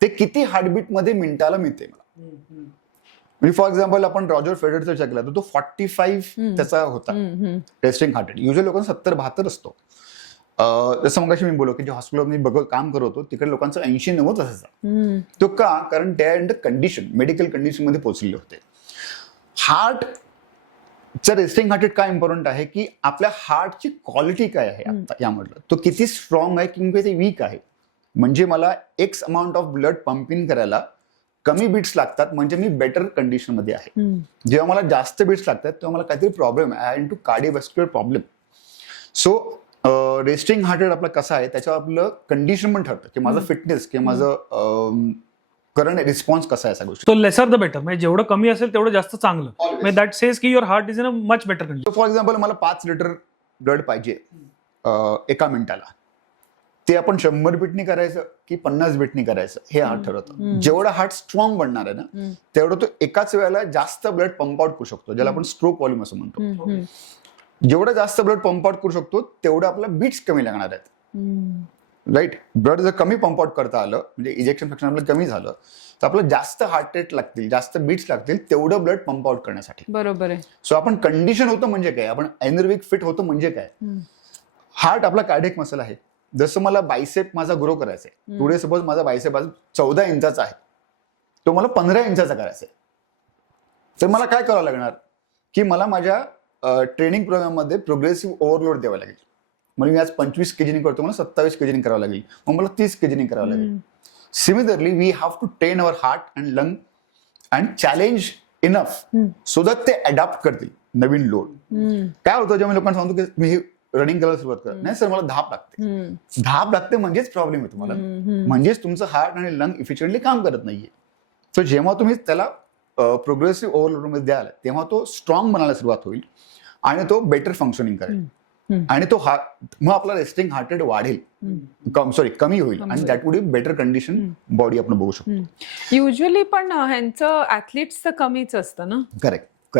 ते किती हार्टबीट मध्ये मिनिटाला मिळते मला. म्हणजे फॉर एक्झाम्पल आपण रॉजर फेडररचा विचार केला तर तो 45 त्याचा होता रेस्टिंग हार्ट रेट. युजली लोकांना 70-72 असतो. जसं मगाशी मी बोललो की जे हॉस्पिटलमध्ये मी काम करत होतो तिकडे लोकांचं 80-90 असायचा. तो का? कारण त्या कंडिशन मेडिकल कंडिशन मध्ये पोहोचलेले होते. हार्टचं रेस्टिंग हार्ट रेट काय इम्पॉर्टंट आहे की आपल्या हार्टची क्वालिटी काय आहे आता यामधलं, तो किती स्ट्रॉंग आहे किंवा ते वीक आहे. म्हणजे मला x amount of blood pumping करायला कमी बीट्स लागतात म्हणजे मी बेटर कंडिशन मध्ये आहे. जेव्हा मला जास्त बीट्स लागतात तेव्हा मला काहीतरी प्रॉब्लेम आहे, I to cardiovascular problem. So resting heart rate आपला कसा आहे त्याच्यावर आपलं कंडिशन पण ठरतं की माझं फिटनेस किंवा माझं करंट रिस्पॉन्स कसा आहे सगळं. सो लेसर द बेटर, म्हणजे जेवढं कमी असेल तेवढं जास्त चांगलं. म्हणजे दॅट सेज की your heart is in a much better condition. For example मला 5 लिटर ब्लड पाहिजे एका मिनिटाला, ते आपण 100 बीटनी करायचं की 50 बीटनी करायचं हे हार्ट ठरवतं. जेवढा हार्ट स्ट्रॉंग बनणार आहे ना तेवढं तो एकाच वेळेला जास्त ब्लड पंप आउट करू शकतो, ज्याला आपण स्ट्रोक व्हॉल्यूम असं म्हणतो. जेवढं जास्त ब्लड पंप आउट करू शकतो तेवढं आपला बीट्स कमी लागणार आहेत. राईट. ब्लड जर कमी पंप आउट करता आलं म्हणजे इजेक्शन फ्रॅक्शन आपलं कमी झालं तर आपलं जास्त हार्ट रेट लागतील, जास्त बीट्स लागतील तेवढं ब्लड पंप आउट करण्यासाठी. बरोबर आहे. सो आपण कंडिशन होतं म्हणजे काय, आपण एनर्विक फिट होतं म्हणजे काय. हार्ट आपला कार्डियक मसल आहे. जसं मला बायसेप माझा ग्रो करायचा आहे, टुडे सपोज माझा बायसेप 14 इंचाचा आहे, तो मला 15 इंचाचा करायचा आहे, तर मला काय करावं लागणार की मला माझ्या ट्रेनिंग प्रोग्राममध्ये प्रोग्रेसिव्ह ओव्हरलोड द्यावा लागेल. म्हणजे मी आज 25 केजीनी करतो, मला 27 केजीनी करावं लागेल, मग मला 30 केजीनी करावं लागेल. Similarly we have to train our heart and lung and challenge enough so that ते अडॅप्ट करतील नवीन लोड. काय होतं जेव्हा मी लोकांना सांगतो की मी रनिंग करायला सुरुवात करा, नाही सर मला धाप लागते. धाप लागते म्हणजेच प्रॉब्लेम आहे तुम्हाला, म्हणजेच तुमचं हार्ट आणि लंग इफिशियंटली काम करत नाहीये. सो जेव्हा तुम्ही त्याला प्रोग्रेसिव्ह ओव्हरलोड मध्ये द्याल तेव्हा तो स्ट्रॉंग बनायला सुरुवात होईल आणि तो बेटर फंक्शनिंग करेल आणि तो मग आपला रेस्टिंग हार्ट रेट वाढेल, कमी होईल आणि that would be better condition body आपण बघू शकतो. युजली पण ह्यांचं ऍथलीट्सचं कमीच असतं ना. करेक्ट.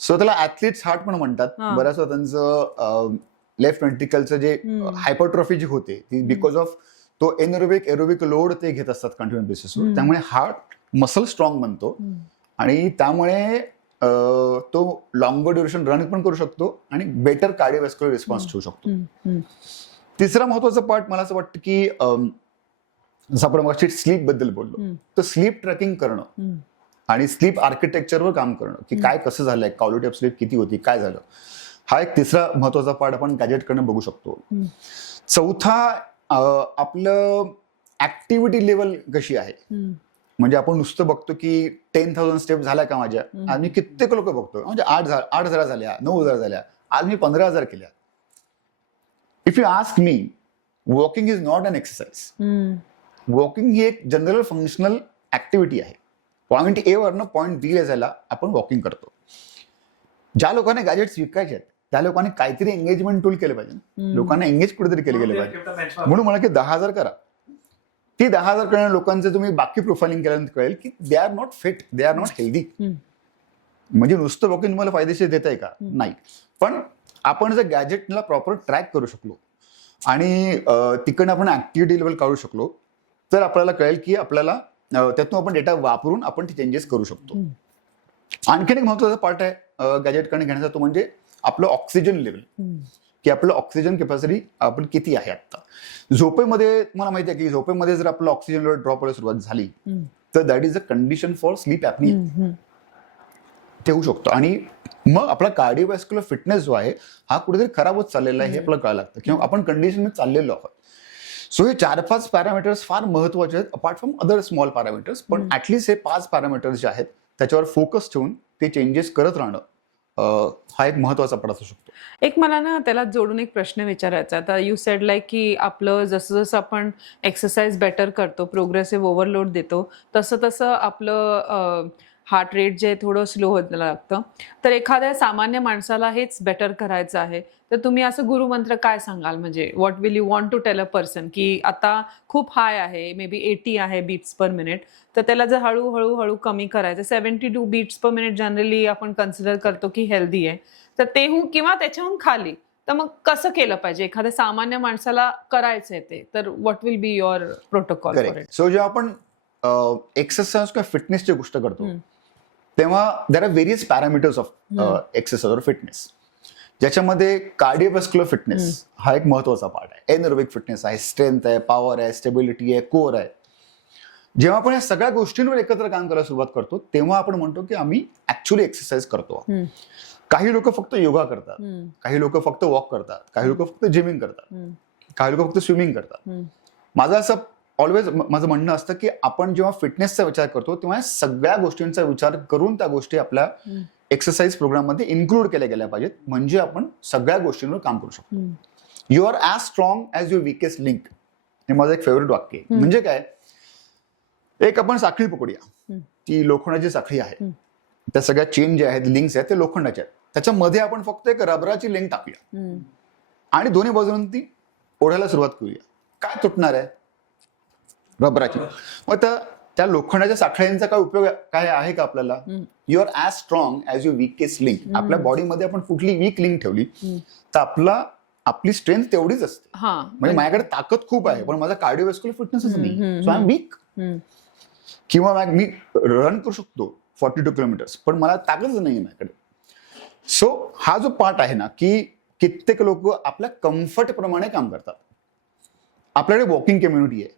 सो त्याला ऍथलीट्स हार्ट पण म्हणतात. बऱ्याचदा त्यांचं लेफ्ट व्हेंट्रिकलचं जे हायपरट्रॉफी जी होते ती बिकॉज ऑफ तो एरोबिक लोड ते घेत असतात कंटिन्युअस बेसिसवर, त्यामुळे हार्ट मसल स्ट्रॉंग बनतो आणि त्यामुळे तो लॉंगर ड्युरेशन रन पण करू शकतो आणि बेटर कार्डिओव्हास्क्युलर रिस्पॉन्स ठेवू शकतो. तिसरा महत्वाचा पार्ट मला असं वाटतं की जसं आपण मग स्लीप बद्दल बोललो, तर स्लीप ट्रॅकिंग करणं आणि स्लीप आर्किटेक्चरवर काम करणं की काय कसं झालंय, क्वालिटी ऑफ स्लीप किती होती, काय झालं, हा एक तिसरा महत्वाचा पार्ट आपण गॅजेट कडनं बघू शकतो. चौथा आपलं ऍक्टिव्हिटी लेवल कशी आहे. म्हणजे आपण नुसतं बघतो की 10,000 स्टेप झाल्या का माझ्या, आज मी कित्येक लोक बघतो म्हणजे 8,000 झाल्या, 9,000 झाल्या, आज मी 15,000 केल्या. If you ask me, walking is not an exercise. Walking ही एक जनरल फंक्शनल ऍक्टिव्हिटी आहे. पॉइंट ए वरनं पॉइंट बी ला जायला आपण वॉकिंग करतो. ज्या लोकांना गॅजेट्स विकायचे आहेत त्या लोकांनी काहीतरी एंगेजमेंट टूल केलं पाहिजे, लोकांना एंगेज कुठेतरी केलं गेलं पाहिजे. म्हणून मला की 10,000 करा. ती 10,000 करणाऱ्या लोकांचं तुम्ही बाकी प्रोफाइलिंग केल्यानंतर कळेल की they are not fit, they are not healthy. म्हणजे नुसतं वॉकिंग तुम्हाला फायदेशीर देत आहे का? नाही. पण आपण जर गॅजेटला प्रॉपर ट्रॅक करू शकलो आणि तिकडनं आपण ऍक्टिव्हिटी लेवल काढू शकलो तर आपल्याला कळेल की आपल्याला त्यातून आपण डेटा वापरून आपण ते चेंजेस करू शकतो. आणखीन एक महत्वाचा पार्ट आहे गॅजेटकडे घेण्याचा, तो म्हणजे आपलं ऑक्सिजन लेवल, की आपलं ऑक्सिजन कॅपॅसिटी आपण किती आहे आता. झोपेमध्ये मला माहिती आहे की झोपेमध्ये जर आपलं ऑक्सिजन लेवल ड्रॉप व्हायला सुरुवात झाली तर that is a condition for sleep apnea. ते होऊ शकतो आणि मग आपला कार्डिओव्हास्क्युलर फिटनेस जो आहे हा कुठेतरी खराब होत चाललेला आहे हे आपल्याला कळायला लागतं किंवा आपण कंडिशन मध्ये चाललेलो आहोत. सो हे 4-5 पॅरामीटर्स फार महत्वाचे आहेत apart from other small parameters, पण ऍटलीस्ट हे 5 पॅरामीटर्स जे आहेत त्याच्यावर फोकस ठेवून ते चेंजेस करत राहणं हा एक महत्वाचा पार्ट असू शकतो. एक मला ना त्याला जोडून एक प्रश्न विचारायचा. आता यू सेड लाईक की आपलं जसं जसं आपण एक्सरसाइज बेटर करतो, प्रोग्रेसिव्ह ओव्हरलोड देतो, तसं तसं आपलं हार्ट रेट जे थोडं स्लो होत लागतं. तर एखाद्या सामान्य माणसाला हेच बेटर करायचं आहे तर तुम्ही असं गुरुमंत्र काय सांगाल? म्हणजे what will you want to tell a person की आता खूप हाय आहे, मे बी 80 आहे बीट्स पर मिनिट, तर त्याला जर हळूहळू कमी करायचं, 72 बीट्स पर मिनिट जनरली आपण कन्सिडर करतो की हेल्दी आहे, तर तेहून किंवा त्याच्याहून खाली, तर मग कसं केलं पाहिजे? एखाद्या सामान्य माणसाला करायचंय ते, तर what will be your protocol for it? So जेव्हा आपण एक्सरसाइज किंवा फिटनेसची गोष्ट करतो तेव्हा there are various parameters of exercise और फिटनेस. ज्याच्यामध्ये कार्डिओव्हास्क्युलर फिटनेस हा एक महत्वाचा पार्ट आहे. एनर्विक फिटनेस आहे, स्ट्रेंथ आहे, पॉवर आहे, स्टेबिलिटी आहे, कोर आहे. जेव्हा आपण या सगळ्या गोष्टींवर एकत्र काम करायला सुरुवात करतो तेव्हा आपण म्हणतो की आम्ही ऍक्च्युअली एक्सरसाइज करतो. काही लोक फक्त योगा करतात, काही लोक फक्त वॉक करतात, काही लोक फक्त जिमिंग करतात, काही लोक फक्त स्विमिंग करतात. माझं असं ऑलवेज माझं म्हणणं असतं की आपण जेव्हा फिटनेसचा विचार करतो तेव्हा सगळ्या गोष्टींचा विचार करून त्या गोष्टी आपल्या एक्सरसाइज प्रोग्राममध्ये इन्क्लूड केल्या गेल्या पाहिजेत, म्हणजे आपण सगळ्या गोष्टींवर काम करू शकतो. You are as strong as your weakest link, हे माझं एक फेवरेट वाक्य आहे. म्हणजे काय, एक आपण साखळी पकडूया, ती लोखंडाची साखळी आहे, त्या सगळ्या चेन ज्या आहेत, लिंक्स आहेत, ते लोखंडाच्या आहेत. त्याच्यामध्ये आपण फक्त एक रबराची लिंक टाकूया आणि दोन्ही बाजून ती ओढायला सुरुवात करूया. काय तुटणार आहे? रबराची. मग त्या लोखंडाच्या साखळ्यांचा काय उपयोग काय आहे का आपल्याला? You are as strong as your weakest link. आपल्या बॉडीमध्ये आपण कुठली वीक लिंक ठेवली तर आपली स्ट्रेंथ तेवढीच असते. म्हणजे माझ्याकडे ताकद खूप आहे पण माझा कार्डिओव्हास्क्युलर फिटनेसच नाही, सो आय एम वीक. किंवा मी रन करू शकतो 42 किलोमीटर्स पण मला ताकदच नाही माझ्याकडे. सो हा जो पार्ट आहे ना, की कित्येक लोक आपल्या कम्फर्ट प्रमाणे काम करतात. आपल्याकडे वॉकिंग कम्युनिटी आहे,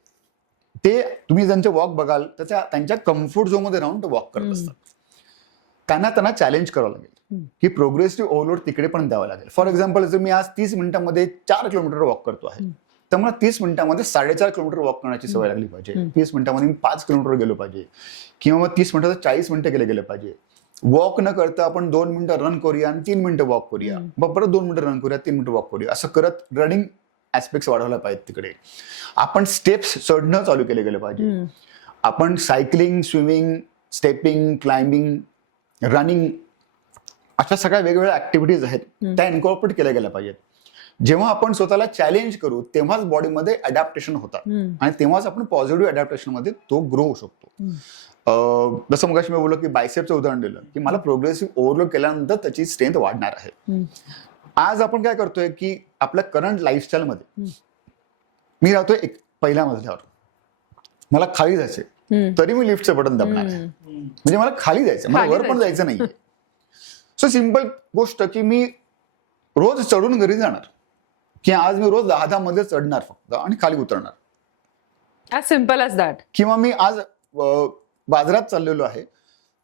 ते तुम्ही ज्यांचे वॉक बघाल त्यांच्या कम्फर्ट झोन मध्ये राहून ते वॉक करत असतात. त्यांना चॅलेंज करावं लागेल की प्रोग्रेसिव्ह ओव्हरलोड तिकडे पण द्यावं लागेल. फॉर एक्झाम्पल जर मी आज 30 मिनिटांमध्ये 4 किलोमीटर वॉक करतो आहे तर मला 30 मिनिटांमध्ये 4.5 किलोमीटर वॉक करण्याची सवय लागली पाहिजे. 30 मिनिटांमध्ये मी 5 किलोमीटर गेलो पाहिजे किंवा मग 30 मिनिटात 40 मिनिटं गेले पाहिजे. वॉक न करता आपण 2 मिनिटं रन करूया आणि 3 मिनिटं वॉक करूया, मग परत 2 मिनिटं रन करूया, 3 मिनिटं वॉक करूया, असं करत रनिंग ऍस्पेक्ट्स वाढवला पाहिजे. तिकडे आपण स्टेप्स चढणं चालू केले गेले पाहिजे. आपण cycling, swimming, stepping, climbing, running अशा सगळ्या वेगवेगळ्या ऍक्टिव्हिटीज आहेत त्या इन्कॉर्पोरेट केल्या गेल्या पाहिजेत. जेव्हा आपण स्वतःला चॅलेंज करू तेव्हाच बॉडीमध्ये अडॅप्टेशन होतात आणि तेव्हाच आपण पॉझिटिव्ह अडॅप्टेशन मध्ये तो ग्रो होऊ शकतो. जसं मगाशी मी बोललो की बायसेपचं उदाहरण दिलं की मला प्रोग्रेसिव्ह ओव्हरलोड केल्यानंतर त्याची स्ट्रेंथ वाढणार आहे. आज आपण काय करतोय की आपल्या करंट लाईफस्टाईल मध्ये मी राहतोय एक पहिल्या मजल्यावर, मला खाली जायचंय तरी मी लिफ्टचं बटन दाबणार आहे, म्हणजे मला खाली जायचं, मला वर पण जायचं नाहीये. सो सिम्पल गोष्ट की मी रोज चढून घरी जाणार की आज मी रोज 10 मध्ये चढणार फक्त आणि खाली उतरणार. As simple as that. किंवा मी आज बाजारात चाललेलो आहे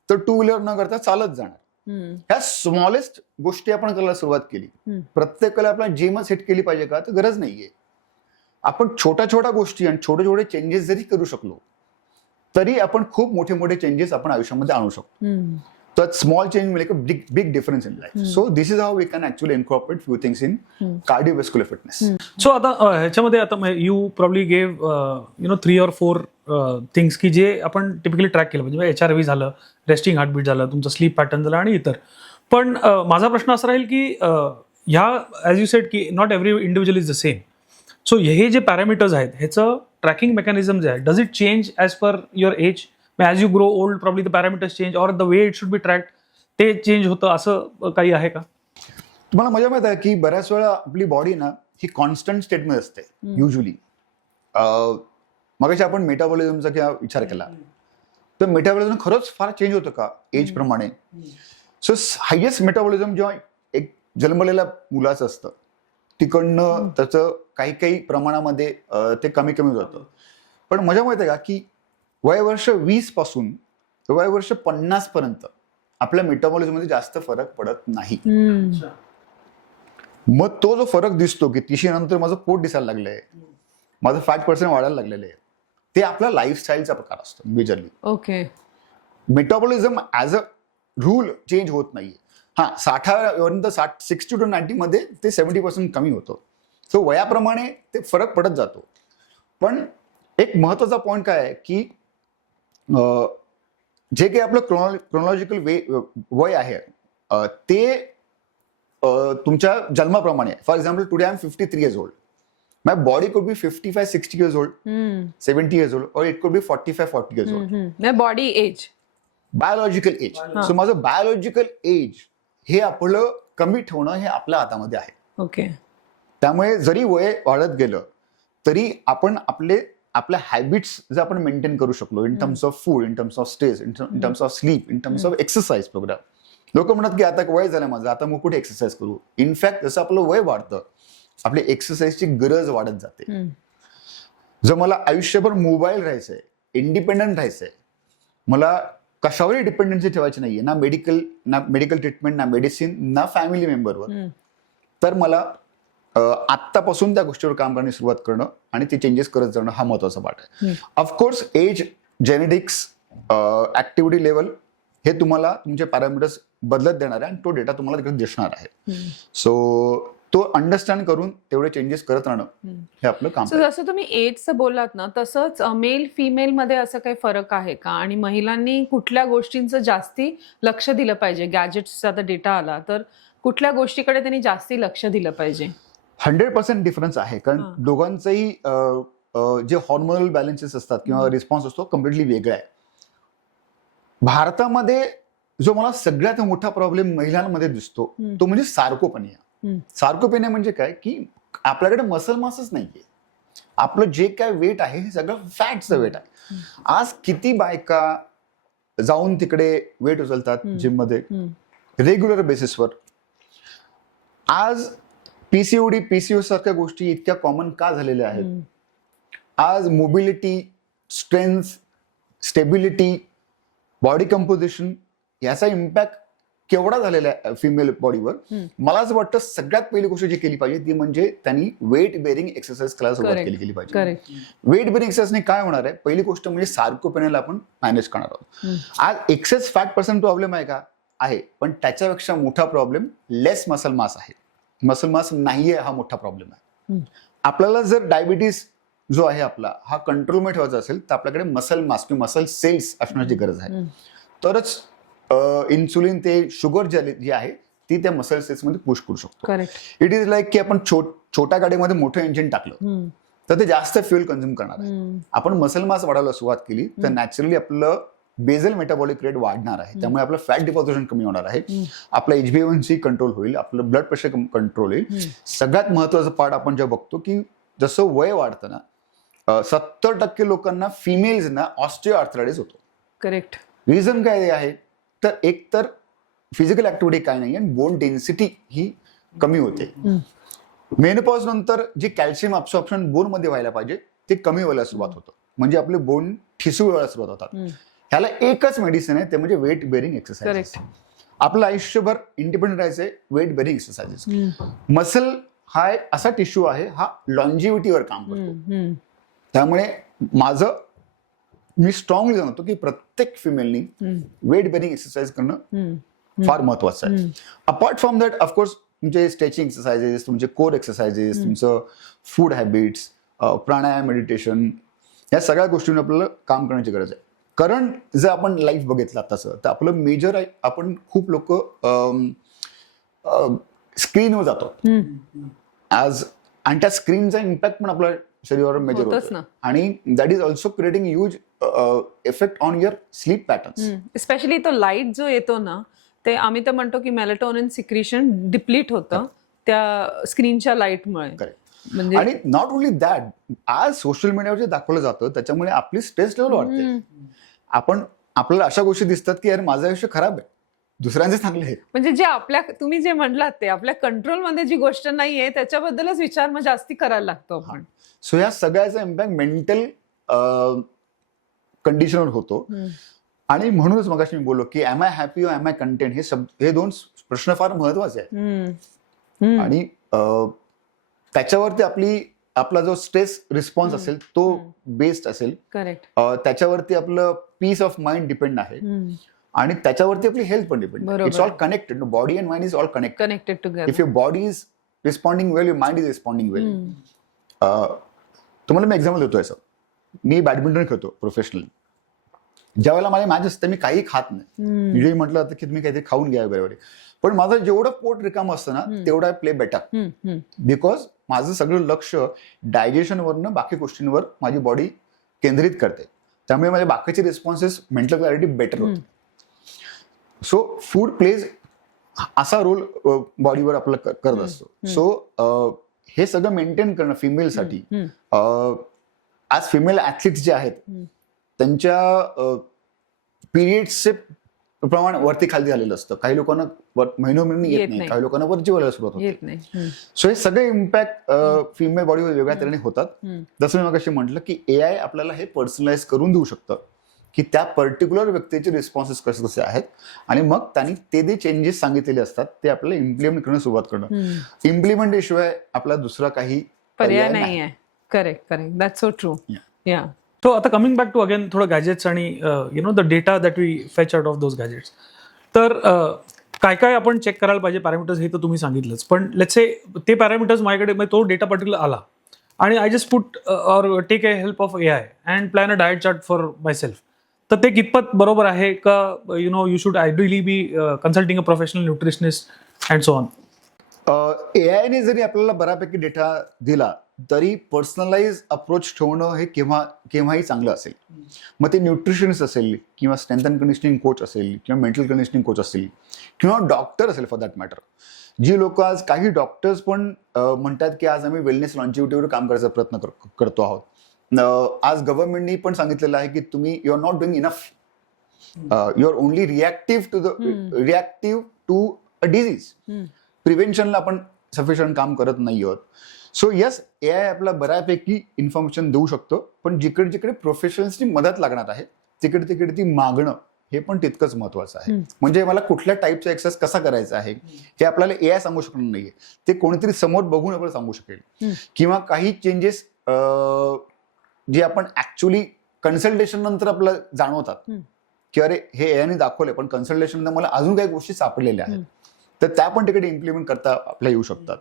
तर 2 व्हीलर न करता चालत जाणार. ह्या स्मॉलेस्ट गोष्टी आपण करायला सुरुवात केली. प्रत्येकाला आपल्याला जिमच हिट केली पाहिजे का? तर गरज नाहीये. आपण छोट्या छोट्या गोष्टी आणि छोटे छोटे चेंजेस जरी करू शकलो तरी आपण खूप मोठे मोठे चेंजेस आपण आयुष्यामध्ये आणू शकतो. तर small change make a big difference in life. So this is how we can actually incorporate few things in cardiovascular fitness. So आता ह्याच्यामध्ये आता you probably gave 3 or 4 things की जे आपण टिपिकली ट्रॅक केलं म्हणजे HRV झालं, रेस्टिंग हार्टबीट झालं, तुमचं स्लीप पॅटर्न झालं आणि इतर. पण माझा प्रश्न असा राहील की ह्या ॲज यू सेड की not every individual is the same. So हे जे पॅरामीटर्स आहेत ह्याचं ट्रॅकिंग मेकॅनिझम जे आहे does it change as per your age? As you grow old probably the parameters change or the way it should be tracked ते change होतं, असं काही आहे का? तुम्हाला मजा माहित आहे की बऱ्याच वेळा आपली बॉडी ना ही कॉन्स्टंट स्टेटमध्ये असते युजली. मगाशी आपण मेटाबॉलिझमचा किंवा विचार केला तर मेटाबॉलिझम खरंच फार चेंज होतं का एज प्रमाणे? सो हायेस्ट मेटाबॉलिझम जेव्हा एक जन्मलेल्या मुलाचं असतं तिकडनं त्याचं काही प्रमाणामध्ये ते कमी जातं. पण मजा माहिती आहे का की वयवर्ष 20 पासून वयवर्ष 50 पर्यंत आपल्या मेटाबॉलिझम मध्ये जास्त फरक पडत नाही. मग तो जो फरक दिसतो की 30 नंतर माझं पोट दिसायला लागलंय, माझं फॅट पर्सेंट वाढायला लागलेलं आहे, ते आपल्या लाईफस्टाईलचा प्रकार असतो majorly. Okay. Metabolism as a rule change होत नाहीये. 60 to 90 मध्ये ते 70% कमी होतं. सो वयाप्रमाणे ते फरक पडत जातो. पण एक महत्वाचा पॉइंट काय आहे की जे काही आपलं क्रोनॉलॉजिकल वय आहे ते तुमच्या जन्माप्रमाणे. For example today I am 53 years old. My body could be 55-60 years old, 70 years old, or it could be 45-40 years old. My body age. Biological age. So माझं बायोलॉजिकल एज हे आपलं कमी ठेवणं हे आपल्या हातामध्ये आहे. ओके. त्यामुळे जरी वय वाढत गेलं तरी आपण आपल्या हॅबिट्स जर आपण मेंटेन करू शकलो in terms of food, in terms of stress, in terms of sleep, in terms of exercise programme, लोक म्हणतात की आता वय झालं माझं, आता मग कुठे एक्सरसाइज करू. इनफॅक्ट जसं आपलं वय वाढतं आपली एक्सरसाइजची गरज वाढत जाते. जर मला आयुष्यभर मोबाईल राहायचंय, इंडिपेंडंट राहायचंय, मला कशावरही डिपेंडन्सी ठेवायची नाहीये, ना मेडिकल ट्रीटमेंट, ना मेडिसिन, ना फॅमिली मेंबरवर, तर मला आत्तापासून त्या गोष्टीवर काम करण्यास सुरुवात करणं आणि ते चेंजेस करत जाणं हा महत्वाचा पार्ट आहे. Of course age, genetics, activity level हे तुम्हाला तुमचे पॅरामीटर्स बदलत देणार आहे आणि तो डेटा तुम्हाला तिकडे दिसणार आहे. सो तो अंडरस्टँड करून तेवढे चेंजेस करत राहणं हे आपलं काम आहे. जसं तुम्ही एजचं बोललात ना, तसंच मेल फिमेल मध्ये असं काही फरक आहे का, आणि महिलांनी कुठल्या गोष्टींचं जास्ती लक्ष दिलं पाहिजे? गॅजेट्सचा आता डेटा आला तर कुठल्या गोष्टीकडे त्यांनी जास्ती लक्ष दिलं पाहिजे? 100% डिफरन्स आहे, कारण दोघांचंही जे हॉर्मोनल बॅलन्सेस असतात किंवा रिस्पॉन्स असतो कम्प्लिटली वेगळा आहे. भारतामध्ये जो मला सगळ्यात मोठा प्रॉब्लेम महिलांमध्ये दिसतो तो म्हणजे सार्कोपेनिया. सार्कोपेनिया म्हणजे काय की आपल्याकडे मसल मासच नाहीये, आपलं जे काय वेट आहे हे सगळं फॅटचं वेट आहे. आज किती बायका जाऊन तिकडे वेट उचलतात जिम मध्ये रेग्युलर बेसिसवर. आज पीसीओडी, पीसीओ सारख्या गोष्टी इतक्या कॉमन का झालेल्या आहेत? आज mobility, strength, stability, body composition याचा इम्पॅक्ट केवढा झालेला आहे फिमेल बॉडीवर. मला असं वाटतं सगळ्यात पहिली गोष्ट जी केली पाहिजे ती म्हणजे त्यांनी वेट बेअरिंग एक्सरसाइज करायला सुरुवात केली पाहिजे. वेट बेअरिंग एक्सरसाइजने काय होणार आहे? पहिली गोष्ट म्हणजे सार्कोपेनियाला आपण मॅनेज करणार आहोत. आज एक्सेस फॅट पर्सेंट प्रॉब्लेम आहे का? आहे, पण त्याच्यापेक्षा मोठा प्रॉब्लेम लेस मसल मास आहे. मसल मास नाहीये हा मोठा प्रॉब्लेम आहे. आपल्याला जर डायबिटीस जो आहे आपला हा कंट्रोलमध्ये ठेवायचा असेल तर आपल्याकडे मसल मास किंवा मसल सेल्स असण्याची गरज आहे. तरच इन्सुलिन ते शुगर जी आहे ती त्या मसल सेल्स मध्ये पुश करू शकतो. इट इज लाईक की आपण छोट्या गाडीमध्ये मोठं इंजिन टाकलं तर ते जास्त फ्युएल कन्झ्युम करणार आहे. आपण मसल मास वाढवायला सुरुवात केली तर नॅचरली आपलं बेझल मेटाबॉलिक रेट वाढणार आहे, त्यामुळे आपलं फॅट डिपॉझिशन कमी होणार आहे, आपलं HbA1c कंट्रोल होईल, आपलं ब्लड प्रेशर कंट्रोल होईल. सगळ्यात महत्वाचं पार्ट आपण जेव्हा बघतो की जसं वय वाढतं ना 70% लोकांना फिमेल्सना ऑस्टिओआर्थरायटिस होतो. करेक्ट. रिझन काय आहे? तर एक तर फिजिकल ऍक्टिव्हिटी काय नाही आणि बोन डेन्सिटी ही कमी होते. मेनोपॉज नंतर जे कॅल्शियम अब्सॉर्प्शन बोन मध्ये व्हायला पाहिजे ते कमी व्हायला सुरुवात होतं, म्हणजे आपले बोन ठिसूळ व्हायला सुरुवात होतात. ह्याला एकच मेडिसिन आहे, ते म्हणजे वेट बेअरिंग एक्सरसाइज. आपलं आयुष्यभर इंडिपेंडंट राहायचंय, वेट बेअरिंग एक्सरसाइजेस. मसल हा एक असा टिश्यू आहे हा लॉन्जिव्हिटीवर काम करतो. त्यामुळे मी स्ट्रॉंगली जाणवतो की प्रत्येक फिमेलनी वेट बेअरिंग एक्सरसाइज करणं फार महत्वाचं आहे. अपार्ट फ्रॉम दॅट ऑफकोर्स तुमचे स्ट्रेचिंग एक्सरसाइजेस, तुमचे कोर एक्सरसाइजेस, तुमचं फूड हॅबिट्स, प्राणायाम, मेडिटेशन या सगळ्या गोष्टींवर आपल्याला काम करण्याची गरज आहे. करंट जर आपण लाईफ बघितलं तसं तर आपलं मेजर आहे, आपण खूप लोक स्क्रीनवर जातो आज, आणि त्या स्क्रीनचा इम्पॅक्ट पण आपल्या शरीरावर मेजर होतो आणि that is also creating huge effect on your sleep patterns. Specially तो लाईट जो येतो ना, ते आम्ही तर म्हणतो की मेलाटोनिन सिक्रिशन डिप्लीट होतं त्या स्क्रीनच्या लाईटमुळे. म्हणजे आणि नॉट ओनली दॅट, आज सोशल मीडियावर जे दाखवलं जातं त्याच्यामुळे आपली स्ट्रेस लेवल वाढते. आपल्याला अशा गोष्टी दिसतात की यार माझं आयुष्य खराब आहे, दुसऱ्यांचे चांगले आहे. म्हणजे जे तुम्ही जे म्हणलात ते आपल्या कंट्रोलमध्ये जी गोष्ट नाहीये त्याच्याबद्दलच विचार मग जास्ती करायला लागतो आपण. सो या सगळ्याचा इम्पॅक्ट मेंटल कंडिशनवर होतो. आणि म्हणूनच मगाशी मी बोललो की एम आय हॅपी और एम आय कंटेंट, हे दोन प्रश्न फार महत्वाचे आहेत. आणि त्याच्यावरती आपला जो स्ट्रेस रिस्पॉन्स असेल तो बेस्ड असेल. करेक्ट. त्याच्यावरती आपलं पीस ऑफ माइंड डिपेंड आहे आणि त्याच्यावरती आपली हेल्थ पण depend. It's all connected. Body and mind is all connected together. If your body is responding well, your mind is responding well. तुम्हाला मी एक्झाम्पल देतो. असं मी बॅडमिंटन खेळतो प्रोफेशनल. ज्या वेळेला माझी मॅच असते मी काही खात नाही. युजली म्हटलं जातं की तुम्ही काहीतरी खाऊन घ्या वगैरे, पण माझं जेवढं पोट रिकाम असतं ना तेवढा प्ले बेटर, बिकॉज माझं सगळं लक्ष डायजेशनवरनं बाकी गोष्टींवर माझी बॉडी केंद्रित करते. त्यामुळे माझ्या बाकीचे रिस्पॉन्सेस, मेंटल क्लॅरिटी बेटर होते. सो फूड प्लेज असा रोल बॉडीवर आपला करत असतो. सो हे सगळं मेंटेन करणं फिमेलसाठी, आज फिमेल ऍथलीट्स जे आहेत त्यांच्या पिरियड्सचे प्रमाण वरती खाली झालेलं असतं. काही लोकांना महिनोमहिने येत नाही, काही लोकांना वरची व्हायला सुरुवात होते. येत नाही. सो हे सगळे इम्पॅक्ट फिमेल बॉडीवर वेगळ्या तऱ्हेने होतात. जसं मी मगाशी म्हटलं की एआय आपल्याला हे पर्सनलाइज करून देऊ शकतं की त्या पर्टिक्युलर व्यक्तीचे रिस्पॉन्सेस कसे कसे आहेत आणि मग त्यांनी ते जे चेंजेस सांगितलेले असतात ते आपल्याला इम्प्लिमेंट करण्यास सुरुवात करणं. इम्प्लिमेंटेशिवाय आपला दुसरा काही पर्याय नाही आहे. Correct that's so true. Yeah so आता कमिंग बॅक टू अगेन थोडं गॅजेट्स आणि the data that we fetch out of those gadgets. तर काय काय आपण चेक करायला पाहिजे पॅरामीटर्स हे तर तुम्ही सांगितलंच, पण लेट्स से ते पॅरामीटर्स माझ्याकडे तो डेटा पर्टिक्युलर आला आणि I just put or take a help of AI and plan a diet chart for myself. तर ते कितपत बरोबर आहे का? You should ideally be consulting a professional nutritionist and so on. एआयने जरी आपल्याला बऱ्यापैकी डेटा दिला तरी पर्सनलाइज अप्रोच ठेवणं हे केव्हाही चांगलं असेल. मग ते न्यूट्रिशनिस्ट असेल किंवा स्ट्रेंथ अँड कंडिशनिंग कोच असेल किंवा मेंटल कंडिशनिंग कोच असेल किंवा डॉक्टर असेल फॉर दॅट मॅटर. जी लोक आज काही डॉक्टर्स पण म्हणतात की आज आम्ही वेलनेस लॉन्जिव्हिटीवर काम करायचा प्रयत्न करतो आहोत. आज गव्हर्नमेंटनी पण सांगितलेलं आहे की तुम्ही you are not doing enough, you are only reactive to a disease. प्रिव्हेन्शनला आपण सफिशियंट काम करत नाही आहोत. सो येस, एआय आपला बऱ्यापैकी इन्फॉर्मेशन देऊ शकतो, पण जिकडे जिकडे प्रोफेशनल्सची मदत लागणार आहे तिकडे तिकडे ती मागणं हे पण तितकंच महत्वाचं आहे. म्हणजे मला कुठल्या टाईपचा एक्सरसाइज कसा करायचा आहे हे आपल्याला एआय सांगू शकणार नाहीये, ते कोणीतरी समोर बघून आपल्याला सांगू शकेल. किंवा काही चेंजेस जे आपण ऍक्च्युअली कन्सल्टेशन नंतर आपल्याला जाणवतात की अरे हे एआयने दाखवले, पण कन्सल्टेशन नंतर मला अजून काही गोष्टी सापडलेल्या आहेत, तर त्या पण तिकडे इम्प्लिमेंट करता आपल्याला येऊ शकतात.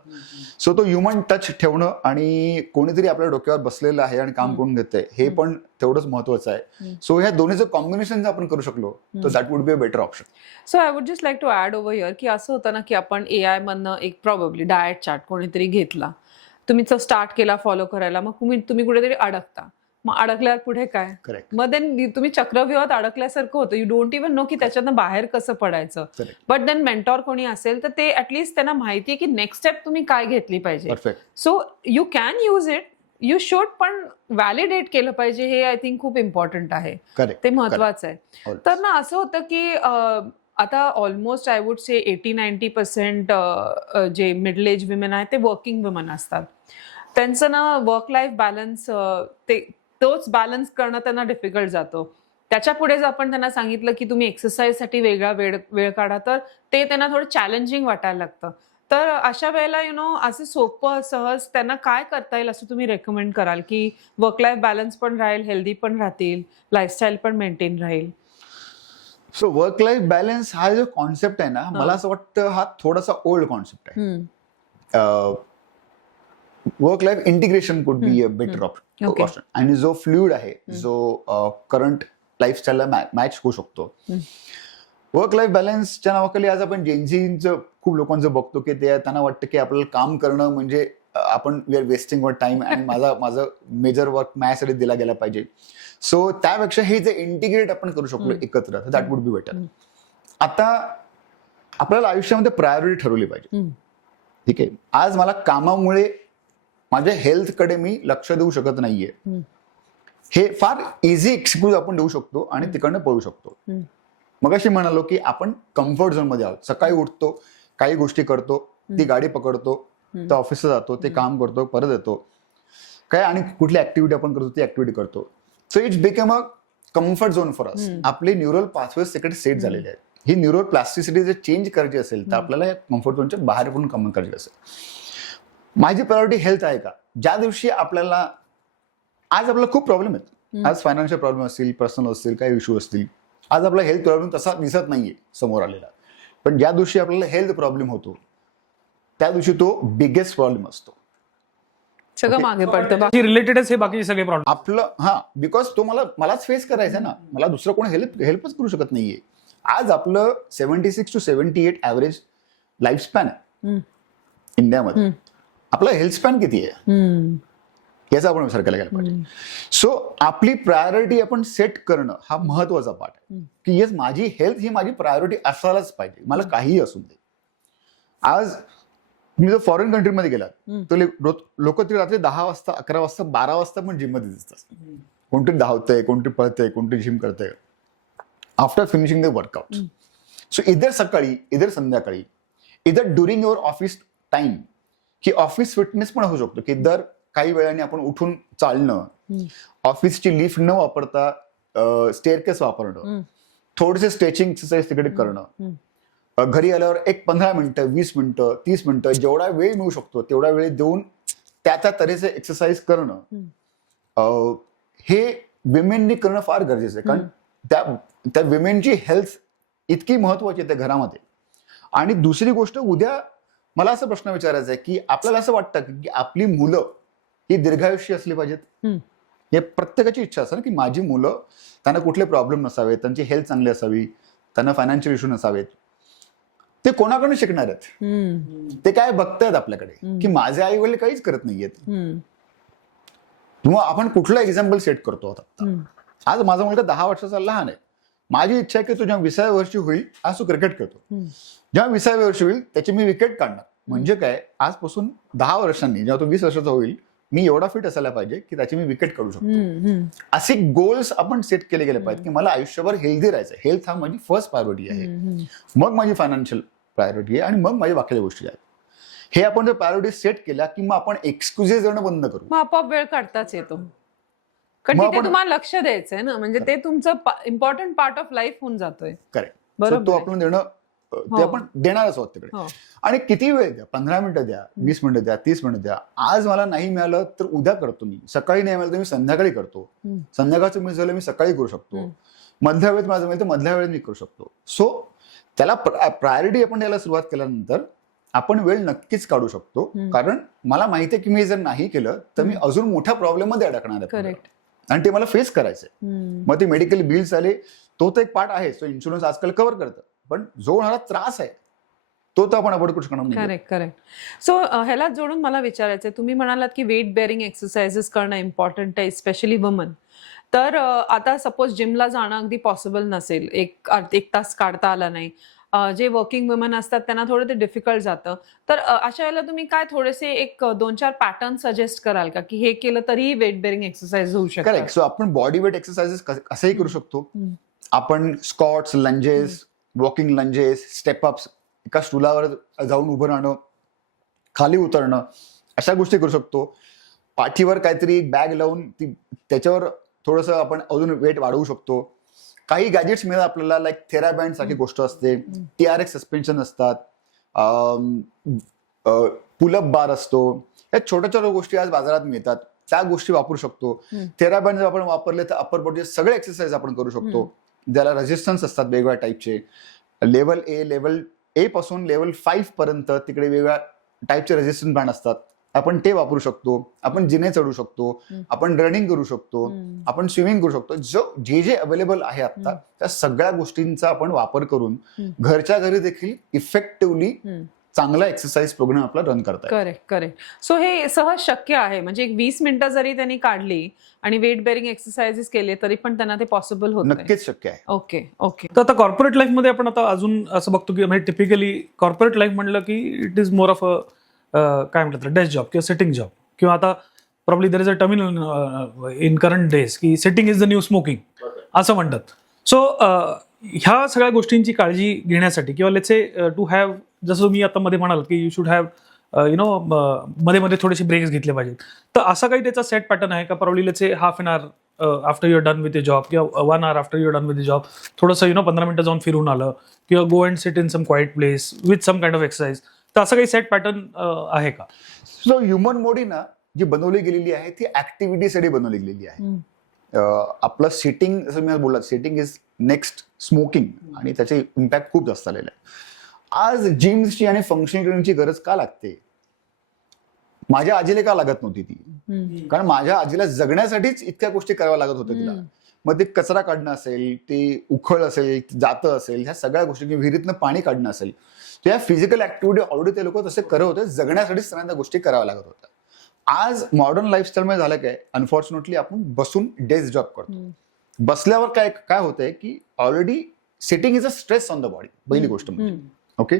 सो तो ह्युमन टच ठेवणं आणि कोणीतरी आपल्या डोक्यावर बसलेलं आहे आणि काम करून घेतंय हे पण तेवढंच महत्वाचं आहे. सो ह्या दोन्हीचं कॉम्बिनेशन जर आपण करू शकलो तर that would be a better option. So I would just like to add over here की असं होतं ना की आपण एआय मधनं एक प्रॉबेबली डाएट चार्ट कोणीतरी घेतला, तुम्ही तो स्टार्ट केला फॉलो करायला, मग तुम्ही कुठेतरी अडकता. मग अडकल्यावर पुढे काय? करेक्ट. मग देन तुम्ही चक्रव्यूहात अडकल्यासारखं होतं. यू डोंट इव्हन नो की त्याच्यातनं बाहेर कसं पडायचं. बट देन मेंटॉर कोणी असेल तर ते ऍटलीस्ट त्यांना माहिती आहे की नेक्स्ट स्टेप तुम्ही काय घेतली पाहिजे. Perfect. So you can use it, you should, पण व्हॅलिडेट केलं पाहिजे. हे आय थिंक खूप इम्पॉर्टंट आहे. ते महत्वाचं आहे. तर ना असं होतं की आता ऑलमोस्ट आय वुड से 80-90% जे मिडल एज विमेन आहेत ते वर्किंग वुमन असतात. त्यांचं ना वर्क लाईफ बॅलन्स तोच बॅलन्स करणं त्यांना डिफिकल्ट जातो. त्याच्या पुढे जर आपण त्यांना सांगितलं की तुम्ही एक्सरसाइजसाठी वेगळा वेळ काढा, तर ते त्यांना थोडं चॅलेंजिंग वाटायला लागतं. तर अशा वेळेला असं सोपं सहज त्यांना काय करता येईल असं तुम्ही रेकमेंड कराल की वर्क लाईफ बॅलन्स पण राहील, हेल्दी पण राहतील, लाईफस्टाईल पण मेंटेन राहील? सो वर्क लाईफ बॅलन्स हा जो कॉन्सेप्ट आहे ना, मला असं वाटतं हा थोडासा ओल्ड कॉन्सेप्ट आहे. Work life integration could be a better option. आणि जो फ्लुइड आहे, जो करंट लाईफस्टाईलला मॅच होऊ शकतो. वर्क लाईफ बॅलन्सच्या नावाखाली आज आपण जेनझींचं खूप लोकांचं बघतो की ते त्यांना वाटतं की आपल्याला काम करणं म्हणजे आपण वी आर वेस्टिंग वर टाइम आणि माझं मेजर वर्क माझ्यासाठी दिला गेला पाहिजे. सो त्यापेक्षा हे जे इंटिग्रेट आपण करू शकलो एकत्र, दॅट वुड बी बेटर. आता आपल्याला आयुष्यामध्ये प्रायोरिटी ठरवली पाहिजे. ठीक आहे, आज मला कामामुळे माझ्या हेल्थकडे मी लक्ष देऊ शकत नाहीये, हे फार इझी एक्सक्यूज आपण देऊ शकतो आणि तिकडनं पळू शकतो. मगाशी म्हणालो की आपण कम्फर्ट झोन मध्ये आहोत. सकाळी उठतो, काही गोष्टी करतो, ती गाडी पकडतो, तर ऑफिसला जातो, ते काम करतो, परत येतो, काय आणि कुठली ऍक्टिव्हिटी आपण करतो ती ऍक्टिव्हिटी करतो. So it's become a comfort zone for us. आपले न्यूरल पाथवेज तिकडे सेट झालेले आहेत. ही न्यूरल प्लास्टिसिटी जर चेंज करायची असेल तर आपल्याला या कम्फर्ट झोनच्या बाहेर पण कमी करायची असेल. माझी प्रायोरिटी हेल्थ आहे का? ज्या दिवशी आपल्याला आज आपल्याला खूप प्रॉब्लेम आहेत, आज फायनान्शियल प्रॉब्लेम असतील, पर्सनल असतील, काही इश्यू असतील, आज आपला हेल्थ प्रॉब्लेम तसा दिसत नाहीये समोर आलेला, पण ज्या दिवशी आपल्याला हेल्थ प्रॉब्लेम होतो त्या दिवशी तो बिगेस्ट प्रॉब्लेम असतो. सगळं मागे पडतं, रिलेटेडच हे बाकीचे सगळे प्रॉब्लेम आपलं. बिकॉज तो मलाच फेस करायचा ना, मला दुसरं कोणी हेल्पच करू शकत नाहीये. आज आपलं 76 to 78 ऍव्हरेज लाईफ स्पॅन आहे इंडियामध्ये. आपला हेल्थ स्पॅन किती आहे याचा आपण विचार केला गेला पाहिजे. सो आपली प्रायोरिटी आपण सेट करणं हा महत्वाचा पार्ट आहे की येस, माझी हेल्थ ही माझी प्रायोरिटी असायलाच पाहिजे, मला काहीही असू दे. आज तुम्ही जर फॉरेन कंट्रीमध्ये गेलात तर लोक तिथे रात्री 10 वाजता, 11 वाजता, 12 वाजता पण जिममध्ये दिसतात. कोणतरी धावतंय, कोणतरी पळतंय, कोणतरी जिम करतंय after finishing the workout. So इधर सकाळी इधर संध्याकाळी इधर ड्युरिंग युअर ऑफिस टाइम, की ऑफिस फिटनेस पण होऊ शकतो, की दर काही वेळाने आपण उठून चालणं, ऑफिसची लिफ्ट न वापरता स्टेअरकेस वापरणं, थोडेसे स्ट्रेचिंग एक्सरसाइज तिकडे करणं, घरी आल्यावर एक 15 मिनिटं 20 मिनिटं 30 मिनिटं जेवढा वेळ मिळू शकतो तेवढा वेळ देऊन त्या तऱ्हेचे एक्सरसाइज करणं, हे विमेननी करणं फार गरजेचं आहे. कारण त्या विमेनची हेल्थ इतकी महत्वाची आहे त्या घरामध्ये. आणि दुसरी गोष्ट, उद्या मला असा प्रश्न विचारायचा आहे की आपल्याला असं वाटतं की आपली मुलं ही दीर्घायुष्य असली पाहिजेत. हे प्रत्येकाची इच्छा असते ना, की माझी मुलं, त्यांना कुठले प्रॉब्लेम नसावेत, त्यांची हेल्थ चांगली असावी, त्यांना फायनान्शियल इश्यू नसावेत. ते कोणाकडून शिकणार आहेत? ते काय बघतायत आपल्याकडे की माझे आई वडील काहीच करत नाहीयेत. किंवा आपण कुठलं एक्झाम्पल सेट करतो आता. आज माझा मुलगा 10 वर्षाचा लहान आहे. माझी इच्छा आहे की तो जेव्हा 20व्या वर्षी होईल, आज तो क्रिकेट खेळतो, जेव्हा 20व्या वर्षी होईल त्याची मी विकेट काढणार. म्हणजे काय, आजपासून 10 वर्षांनी जेव्हा तो 20 वर्षाचा होईल, मी एवढा फिट असायला पाहिजे की त्याची मी विकेट काढू शकतो. असे गोल्स आपण सेट केले गेले पाहिजेत की मला आयुष्यभर हेल्दी राहायचं. हेल्थ हा माझी फर्स्ट प्रायोरिटी आहे, मग माझी फायनान्शियल प्रायोरिटी आहे, आणि मग माझ्या बाकीच्या गोष्टी आहेत. हे आपण जर प्रायोरिटी सेट केल्या की मग आपण एक्सक्युजेस देणं बंद करू. मग आपोआप वेळ काढताच येतो, कारण मग तिथे आपण- तुम्हाला लक्ष द्यायचंय ना, म्हणजे ते तुमचं इम्पॉर्टंट पार्ट ऑफ लाईफ होऊन जातोय. करेक्ट. बरोबर तो आहे. आपण देणं ते आपण देणारच आहोत तिकडे. हो. आणि किती वेळ द्या, 15 मिनिटं द्या, 20 मिनिटं द्या, 30 मिनिटं द्या. आज मला नाही मिळालं तर उद्या करतो मी, सकाळी नाही मिळालं तर मी संध्याकाळी करतो, संध्याकाळचं मिस झालं मी सकाळी करू शकतो, मधल्या वेळेत माझं मिळेल तर मधल्या वेळेत मी करू शकतो. सो त्याला प्रायोरिटी आपण द्यायला सुरुवात केल्यानंतर आपण वेळ नक्कीच काढू शकतो. कारण मला माहिती आहे की मी जर नाही केलं तर मी अजून मोठ्या प्रॉब्लेम मध्ये अडकणार आहे. करेक्ट. आणि ते मला फेस करायचंय. मग ते मेडिकल बिल्स आले, तो तर एक पार्ट आहे, तो इन्शुरन्स आजकाल कव्हर करतं, पण जो होणारा त्रास आहे तो तर आपण अवॉइड करू शकणार नाही. Correct correct. सो ह्याला जोडून मला विचारायचंय, तुम्ही म्हणालात की वेट बेअरिंग एक्सरसाइजेस करणं इम्पॉर्टंट आहे, स्पेशली वुमन. तर आता सपोज जिमला जाणं अगदी पॉसिबल नसेल, एक तास काढता आला नाही, जे वर्किंग वुमन असतात त्यांना थोडं ते डिफिकल्ट जातं, तर अशा वेळेला तुम्ही काय थोडेसे एक 2-4 पॅटर्न सजेस्ट कराल का, की हे केलं तरीही वेट बेअरिंग एक्सरसाइज होऊ शकतात? करेक्ट. सो आपण बॉडी वेट एक्सरसाइजेस असंही करू शकतो. आपण स्कॉट्स, लंजेस, वॉकिंग लंजेस, स्टेपअप्स, एका स्टूलावर जाऊन उभं राहणं, खाली उतरणं, अशा गोष्टी करू शकतो. पाठीवर काहीतरी बॅग लावून त्याच्यावर थोडंसं आपण अजून वेट वाढवू शकतो. काही गॅजेट्स मिळतात आपल्याला, लाईक थेराबँड सारखी गोष्ट असते, TRX सस्पेन्शन असतात, पुलअप बार असतो. या छोट्या छोट्या गोष्टी आज बाजारात मिळतात, त्या गोष्टी वापरू शकतो. थेराबँड जर आपण वापरले तर अप्पर बॉडी सगळे एक्सरसाइज आपण करू शकतो. ज्याला रेजिस्टन्स असतात वेगवेगळ्या टाईपचे, लेवल ए पासून लेवल 5 पर्यंत तिकडे वेगवेगळ्या टाईपचे रेजिस्टन्स बँड असतात. आपण ते वापरू शकतो. आपण जिने चढू शकतो, आपण रनिंग करू शकतो, आपण स्विमिंग करू शकतो. जे अवेलेबल आहे आता त्या सगळ्या गोष्टींचा आपण वापर करून घरच्या घरी देखील इफेक्टिव्हली चांगला एक्सरसाइज प्रोग्राम आपला रन करता येईल. Correct correct. सो हे सहज शक्य आहे, म्हणजे एक 20 मिनिटं जरी त्यांनी काढली आणि वेट बेअरिंग एक्सरसाइजेस केले तरी पण त्यांना ते पॉसिबल होत. नक्कीच शक्य आहे. Okay okay. तर आता कॉर्पोरेट लाईफमध्ये आपण आता अजून असं बघतो की म्हणजे टिपिकली कॉर्पोरेट लाईफ म्हणलं की it is more of a काय म्हणतात डेस्क जॉब किंवा सिटिंग जॉब, किंवा आता probably there is a terminal in current days की sitting is the new smoking असं म्हणतात. सो ह्या सगळ्या गोष्टींची काळजी घेण्यासाठी किंवा लेट्स से टू हॅव, जसं मी आता मध्ये म्हणाल की यू शुड हॅव मध्ये मध्ये थोडेसे ब्रेक्स घेतले पाहिजेत, तर असा काही त्याचा सेट पॅटर्न आहे का? Probably let's say half an hour after your done with a job किंवा 1 hour after your done with a job थोडंसं 15 मिनिटं जाऊन फिरून आलं किंवा go and sit in some quiet place with some kind of exercise, तर असं काही सेट पॅटर्न आहे का? सो ह्युमन बॉडी ना जी बनवली गेलेली आहे ती ऍक्टिव्हिटीसाठी बनवली गेलेली आहे. आपलं सिटिंग, जसं मी बोलला, सिटिंग इज नेक्स्ट स्मोकिंग, आणि त्याचे इम्पॅक्ट खूप जास्त आलेले आहे. आज जिम्सची आणि फंक्शनल ट्रेनिंगची गरज का लागते? माझ्या आजीला का लागत नव्हती ती? कारण माझ्या आजीला जगण्यासाठीच इतक्या गोष्टी कराव्या लागत होत्या तिला. मग ते कचरा काढणं असेल, ते उखळ असेल, जातं असेल, ह्या सगळ्या गोष्टी, किंवा विहिरीतनं पाणी काढणं असेल, तर या फिजिकल ऍक्टिव्हिटी ऑलरेडी ते लोक तसे करत होते, जगण्यासाठीच त्यांना त्या गोष्टी कराव्या लागत होत्या. आज मॉडर्न लाईफस्टाईल मध्ये झालं काय, अनफॉर्च्युनेटली आपण बसून डेस्क जॉब करतो. बसल्यावर काय होतंय की already sitting is a stress on the body, पहिली गोष्ट म्हणजे. ओके,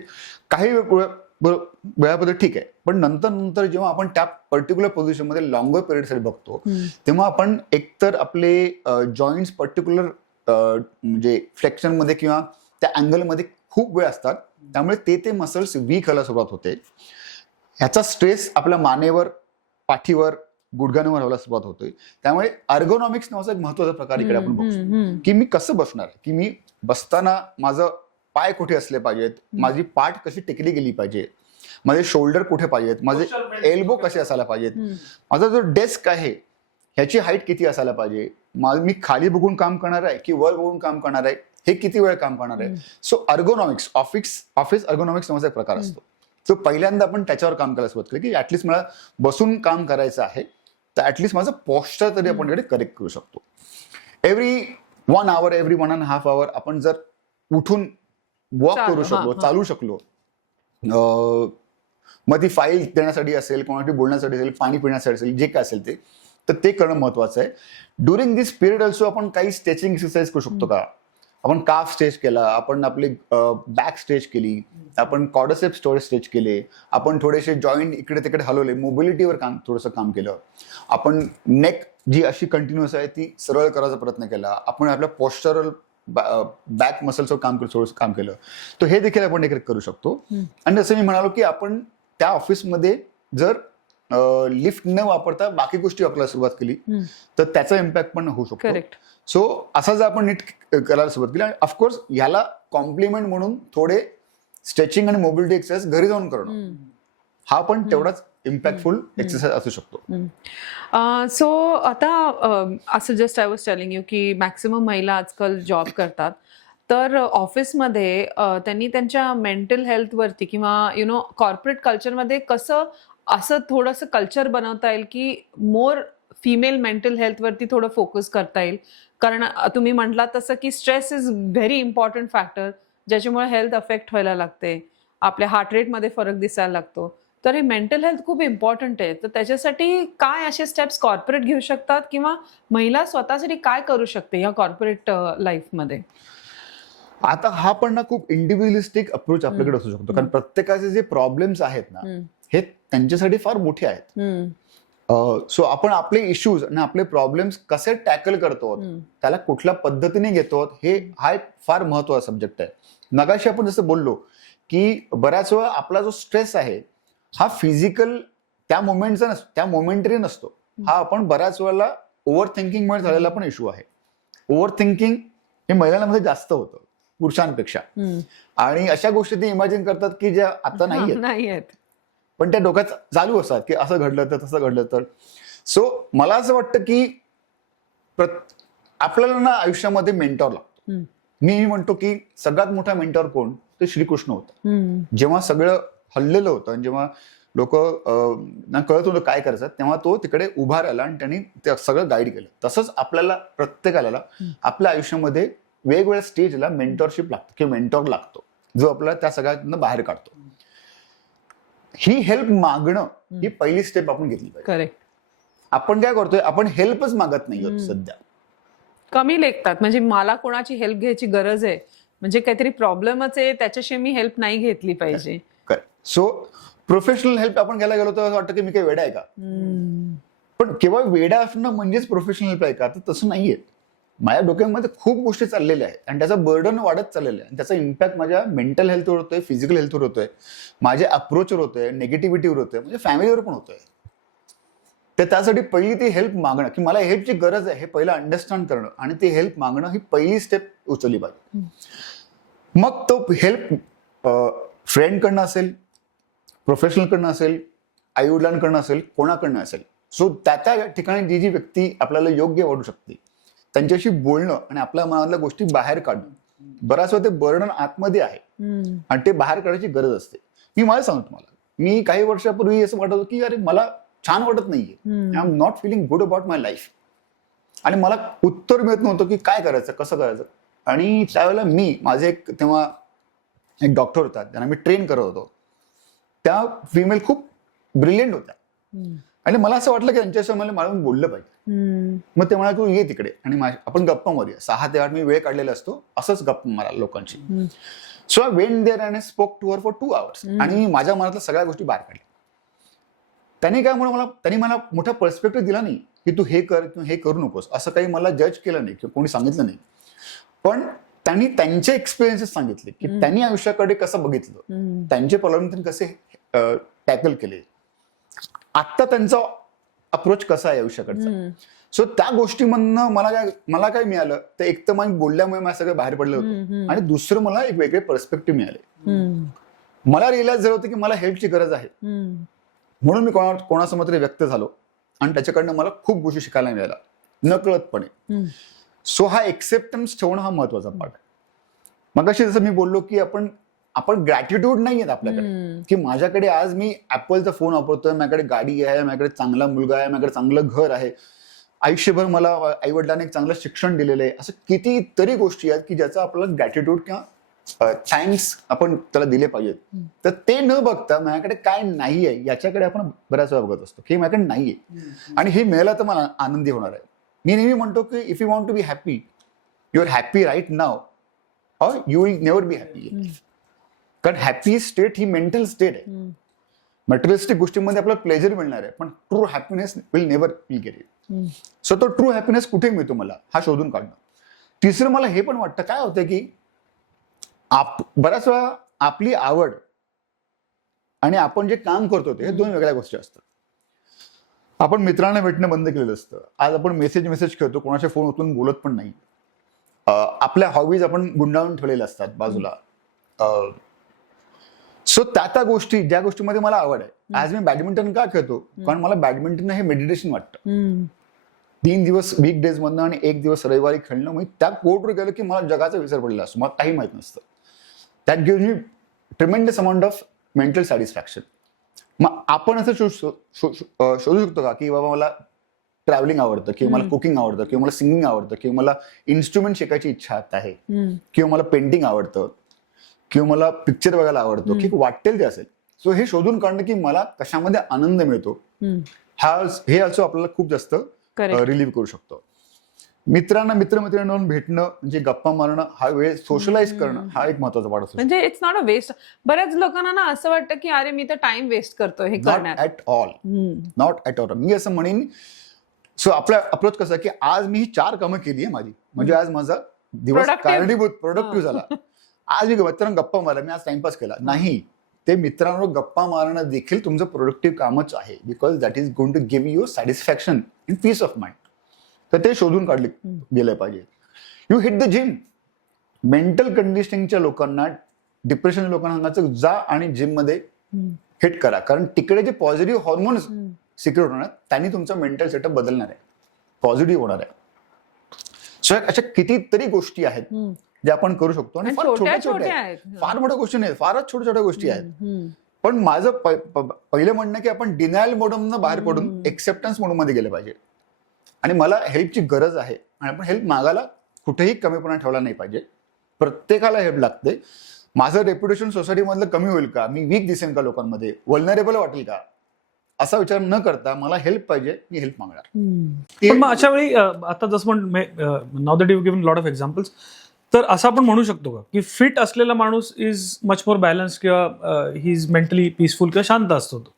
काही वेळाबद्दल ठीक आहे, पण नंतर जेव्हा आपण त्या पर्टिक्युलर पोझिशनमध्ये लॉंगर पिरियडसाठी बघतो, तेव्हा आपण एकतर आपले जॉईंट्स पर्टिक्युलर म्हणजे फ्लेक्शनमध्ये किंवा त्या अँगलमध्ये खूप वेळ असतात, त्यामुळे ते मसल्स वीक व्हायला सुरुवात होते. ह्याचा स्ट्रेस आपल्या मानेवर, पाठीवर, गुडघ्यांवर व्हायला सुरुवात होतोय. त्यामुळे अर्गोनॉमिक्स नावाचा एक महत्वाचा प्रकार इकडे आपण बघतो, की मी कसं बसणार, की मी बसताना माझं पाय कुठे असले पाहिजेत, माझी पाठ कशी टेकली गेली पाहिजे, माझे शोल्डर कुठे पाहिजेत, माझे एल्बो कसे असायला पाहिजेत, माझा जो डेस्क आहे ह्याची हाईट किती असायला पाहिजे, मी खाली बघून काम करणार आहे की वर बघून काम करणार आहे, हे किती वेळ काम करणार आहे. सो अर्गोनॉमिक्स, ऑफिस अर्गोनॉमिक्स नावाचा एक प्रकार असतो. सो पहिल्यांदा आपण त्याच्यावर काम करायला सुरुवात केली, की ऍटलीस्ट मला बसून काम करायचं आहे, तर ऍटलीस्ट माझं पॉस्चर तरी आपण करेक्ट करू शकतो. एव्हरी 1 hour, एव्हरी 1.5 hour आपण जर उठून वॉक करू शकलो, चालू शकलो, मग ती फाईल देण्यासाठी असेल, कोणासाठी बोलण्यासाठी असेल, पाणी पिण्यासाठी असेल, जे काय असेल तर ते करणं महत्वाचं आहे. ड्युरिंग दिस पिरियड ऑल्सो आपण काही स्ट्रेचिंग एक्सरसाइज करू शकतो का? आपण काफ स्ट्रेच केला, आपण आपली बॅक स्ट्रेच केली, आपण कॉर्डसेप स्ट्रेच केले, आपण थोडेसे जॉईंट इकडे तिकडे हलवले, मोबिलिटीवर थोडंसं काम केलं, आपण नेक जी अशी कंटिन्युअस आहे ती सरळ करायचा प्रयत्न केला, आपण आपल्या पोस्चरल बॅक मसल्सवर थोडंसं काम केलं, तर हे देखील आपण एक करू शकतो. आणि जसं मी म्हणालो की आपण त्या ऑफिसमध्ये जर लिफ्ट न वापरता बाकी गोष्टी आपल्याला सुरुवात केली तर त्याचा इम्पॅक्ट पण होऊ शकतो. सो असा जर आपण नीट करायला सुरुवात केली, आणि ऑफकोर्स ह्याला कॉम्प्लिमेंट म्हणून थोडे स्ट्रेचिंग आणि मोबिलिटी एक्सरसाइज घरी जाऊन करणं हा पण तेवढाच इम्पॅक्टफुल एक्सरसाइज असू शकतो. सो आता असं just I was telling you की मॅक्सिमम महिला आजकाल जॉब करतात, तर ऑफिसमध्ये त्यांनी त्यांच्या मेंटल हेल्थवरती किंवा कॉर्पोरेट कल्चरमध्ये कसं असं थोडंसं कल्चर बनवता येईल की मोर फिमेल मेंटल हेल्थवरती थोडं फोकस करता येईल. कारण तुम्ही म्हटलात तसं की stress is very important factor, ज्याच्यामुळे हेल्थ अफेक्ट व्हायला लागते, आपल्या हार्ट रेटमध्ये फरक दिसायला लागतो. तर हे मेंटल हेल्थ खूप इम्पॉर्टंट आहे. तर त्याच्यासाठी काय असे स्टेप्स कॉर्पोरेट घेऊ शकतात किंवा महिला स्वतःसाठी काय करू शकते या कॉर्पोरेट लाईफमध्ये? आता हा पण ना खूप इंडिव्हिज्युअलिस्टिक अप्रोच आपल्याकडे असू शकतो, कारण प्रत्येकाचे जे प्रॉब्लेम्स आहेत ना हे त्यांच्यासाठी फार मोठे आहेत. सो आपण आपले इश्यूज आणि आपले प्रॉब्लेम्स कसे टॅकल करतो, त्याला कुठल्या पद्धतीने घेतो, हा एक फार महत्वाचा सब्जेक्ट आहे. मगाशी आपण जसं बोललो की बऱ्याच वेळा आपला जो स्ट्रेस आहे हा फिजिकल त्या मोमेंटचा नसतो, त्या मोमेंटरी नसतो, हा आपण बऱ्याच वेळेला ओव्हर थिंकिंगमुळे झालेला पण इश्यू आहे. ओव्हर थिंकिंग हे महिलांमध्ये जास्त होतं पुरुषांपेक्षा, आणि अशा गोष्टी ते इमॅजिन करतात की ज्या आता नाही आहेत, पण त्या डोक्यात चालू असतात की असं घडलं तर तसं घडलं तर. सो मला असं वाटतं की आपल्याला ना आयुष्यामध्ये मेंटॉर लागतो. मी म्हणतो की सगळ्यात मोठा मेंटॉर कोण, ते श्रीकृष्ण होता. जेव्हा सगळं हल्लेलं होतं आणि जेव्हा लोक ना कळत होतं काय करायचं, तेव्हा तो तिकडे उभा राहिला आणि त्यांनी ते सगळं गाईड केलं. तसंच आपल्याला प्रत्येकाला आपल्या आयुष्यामध्ये वेगवेगळ्या स्टेजला मेंटॉरशिप लागतं किंवा मेंटॉर लागतो, जो आपल्याला त्या सगळ्यातनं बाहेर काढतो. ही हेल्प मागणं ही पहिली स्टेप आपण घेतली पाहिजे. करेक्ट. आपण काय करतोय, आपण हेल्पच मागत नाही सध्या, कमी लेखतात. म्हणजे मला कोणाची हेल्प घ्यायची गरज आहे, म्हणजे काहीतरी प्रॉब्लेमच आहे त्याच्याशी मी हेल्प नाही घेतली पाहिजे. सो प्रोफेशनल हेल्प आपण घ्यायला गेलो तर वाटतं की मी काही वेडा आहे का, पण केवळ वेडा असणं म्हणजेच प्रोफेशनल हेल्प आहे का, तर तसं नाहीये. माझ्या डोक्यामध्ये खूप गोष्टी चाललेल्या आहेत आणि त्याचं बर्डन वाढत चाललेलं आहे, त्याचा इम्पॅक्ट माझ्या मेंटल हेल्थवर होतोय, फिजिकल हेल्थवर होतोय, माझ्या अप्रोचवर होतोय, निगेटिव्हिटीवर होतोय, म्हणजे फॅमिलीवर पण होतोय. तर त्यासाठी पहिली ती हेल्प मागणं, की मला हेल्पची गरज आहे हे पहिलं अंडरस्टँड करणं आणि ती हेल्प मागणं ही पहिली स्टेप उचलली पाहिजे. मग तो हेल्प फ्रेंडकडनं असेल, प्रोफेशनलकडनं असेल, आई वडिलांकडनं असेल, कोणाकडनं असेल. सो त्या ठिकाणी जी व्यक्ती आपल्याला योग्य वाटू शकते त्यांच्याशी बोलणं आणि आपल्या मनातल्या गोष्टी बाहेर काढणं. बऱ्याच वेळा ते बर्डन आतमध्ये आहे आणि ते बाहेर काढायची गरज असते. मी मला सांगतो, तुम्हाला मी काही वर्षापूर्वी असं वाटत होतं की अरे मला छान वाटत नाहीये, I am not feeling good about my life, आणि मला उत्तर मिळत नव्हतं की काय करायचं, कसं करायचं. आणि त्यावेळेला माझे तेव्हा एक डॉक्टर होता, त्यांना मी ट्रेन करत होतो. त्या फिमेल खूप ब्रिलियंट होत्या आणि मला असं वाटलं की त्यांच्याशी मला बोललं पाहिजे. मग ते म्हणाले तू ये तिकडे आणि आपण गप्पा मारूया. 6 ते 8 मी वेळ काढलेला असतो असंच गप्पा मारा लोकांची. So I went there and spoke to her for 2 hours आणि माझ्या मनातल्या सगळ्या गोष्टी बाहेर काढल्या. त्यांनी मला मोठा पर्स्पेक्टिव्ह दिला नाही की तू हे कर किंवा हे करू नकोस, असं काही मला जज केलं नाही किंवा कोणी सांगितलं नाही. पण त्यांनी त्यांचे एक्सपिरियन्सेस सांगितले की त्यांनी आयुष्याकडे कसं बघितलं, त्यांचे प्रॉब्लेम त्यांनी कसे टॅकल केले, आत्ता त्यांचा अप्रोच कसा आहे आयुष्याकडचा. सो त्या गोष्टीमधनं मला काय मिळालं तर एक तर मला बोलल्यामुळे मला सगळं बाहेर पडलं होतं आणि दुसरं मला एक वेगळे पर्स्पेक्टिव्ह मिळाले. मला रिअलाइज झालं होतं की मला हेल्पची गरज आहे, म्हणून मी कोणासमोर तरी व्यक्त झालो आणि त्याच्याकडनं मला खूप गोष्टी शिकायला मिळाल्या नकळतपणे. सो हा एक्सेप्टन्स ठेवणं हा महत्वाचा पार्ट आहे. मगाशी जसं मी बोललो की आपण ग्रॅटिट्यूड नाही आहेत आपल्याकडे, की माझ्याकडे आज मी ऍपलचा फोन वापरतोय, माझ्याकडे गाडी आहे, माझ्याकडे चांगला मुलगा आहे, माझ्याकडे चांगलं घर आहे, आयुष्यभर मला आईवडिलांनी एक चांगलं शिक्षण दिलेलं आहे, असं कितीतरी गोष्टी आहेत की ज्याचा आपल्याला ग्रॅटिट्यूड किंवा थँक्स आपण त्याला दिले पाहिजेत. तर ते न बघता माझ्याकडे काय नाही आहे याच्याकडे आपण बऱ्याच वेळा बघत असतो की माझ्याकडे नाहीये आणि हे मिळालं तर मला आनंदी होणार आहे. मी नेहमी म्हणतो की if you want to be happy, you are happy right now or you will never be happy. कारण हॅपी स्टेट ही मेंटल स्टेट आहे. मटेरियलिस्टिक गोष्टींमध्ये आपल्याला प्लेजर मिळणार आहे, पण true happiness will never will get it. So तो true happiness कुठे मिळतो मला हा शोधून काढणं. तिसरं मला हे पण वाटतं काय होतं की बऱ्याच वेळा आपली आवड आणि आपण जे काम करतो ते दोन वेगळ्या गोष्टी असतात. आपण मित्रांना भेटणं बंद केलेलं असतं. आज आपण मेसेज करतो, कोणाचे फोन उचलून बोलत पण नाही. आपल्या हॉबीज आपण गुंडाळून ठेवलेल्या असतात बाजूला. सो त्या गोष्टी ज्या गोष्टीमध्ये मला आवड आहे, आज मी बॅडमिंटन का खेळतो, कारण मला बॅडमिंटन हे मेडिटेशन वाटतं. 3 दिवस वीक डेज मधनं आणि 1 दिवस रविवारी खेळणं, म्हणजे त्या कोर्टवर गेलं की मला जगाचा विसर पडलेला असतो, मला काही माहित नसतं. That give me tremendous amount of mental satisfaction. मग आपण असं शोधू शकतो का की बाबा मला ट्रॅव्हलिंग आवडतं, किंवा मला कुकिंग आवडतं, किंवा मला सिंगिंग आवडतं, किंवा मला इन्स्ट्रुमेंट शिकायची इच्छा आहे, किंवा मला पेंटिंग आवडतं, किंवा मला पिक्चर बघायला आवडतो, की वाटेल ते असेल. सो हे शोधून काढणं की मला कशामध्ये आनंद मिळतो, हे असं आपल्याला खूप जास्त रिलीव्ह करू शकतो. मित्रमैत्रिणींना भेटणं, म्हणजे गप्पा मारणं, हा वेळ सोशलाइज करणं हा एक महत्वाचा पार्ट असतो. म्हणजे इट्स नॉट अ वेस्ट. बऱ्याच लोकांना ना असं वाटतं की अरे मी तर टाइम वेस्ट करतोय हे करण्यात. Not at all. मी असं म्हणेन, सो आपला अप्रोच कसा की आज मी ही 4 कामं केली आहे माझी, म्हणजे आज माझा दिवस कारणीभूत प्रोडक्टिव्ह झाला. आज मी मित्रांना गप्पा मारला, मी आज टाइमपास केला नाही. ते मित्रांवर गप्पा मारणं देखील तुमचं प्रोडक्टिव्ह कामच आहे, because that is going to give you satisfaction in peace of mind. तर ते शोधून काढले गेलं पाहिजे. You hit the gym. Mental कंडिशनिंगच्या लोकांना, डिप्रेशन लोकांना सांगायचं जा आणि जिम मध्ये हिट करा, कारण तिकडे जे पॉझिटिव्ह हॉर्मोन्स सिक्रेट होणार त्यांनी तुमचा मेंटल सेटअप बदलणार आहे, पॉझिटिव्ह होणार आहे. सो अशा कितीतरी गोष्टी आहेत ज्या आपण करू शकतो आणि फार छोट्या आहेत, फार मोठ्या गोष्टी नाही, फारच छोट्या गोष्टी आहेत. पण माझं पहिलं म्हणणं की आपण डिनायल मोडमधून बाहेर पडून एक्सेप्टन्स मोडमध्ये गेलं पाहिजे. आणि मला हेल्पची गरज आहे आणि आपण हेल्प मागायला कुठेही कमीपणा ठेवला नाही पाहिजे. प्रत्येकाला हेल्प लागते. माझं रेप्युटेशन सोसायटीमधलं कमी होईल का, मी वीक दिसेन का लोकांमध्ये, वल्नरेबल वाटेल का, असा विचार न करता मला हेल्प पाहिजे, मी हेल्प मागणार. पण मग अशा वेळी आता जसं now that you given lot of examples, तर असं आपण म्हणू शकतो का की फिट असलेला माणूस इज मच मोर बॅलन्स, किंवा ही इज मेंटली पीसफुल किंवा शांत असतो तो?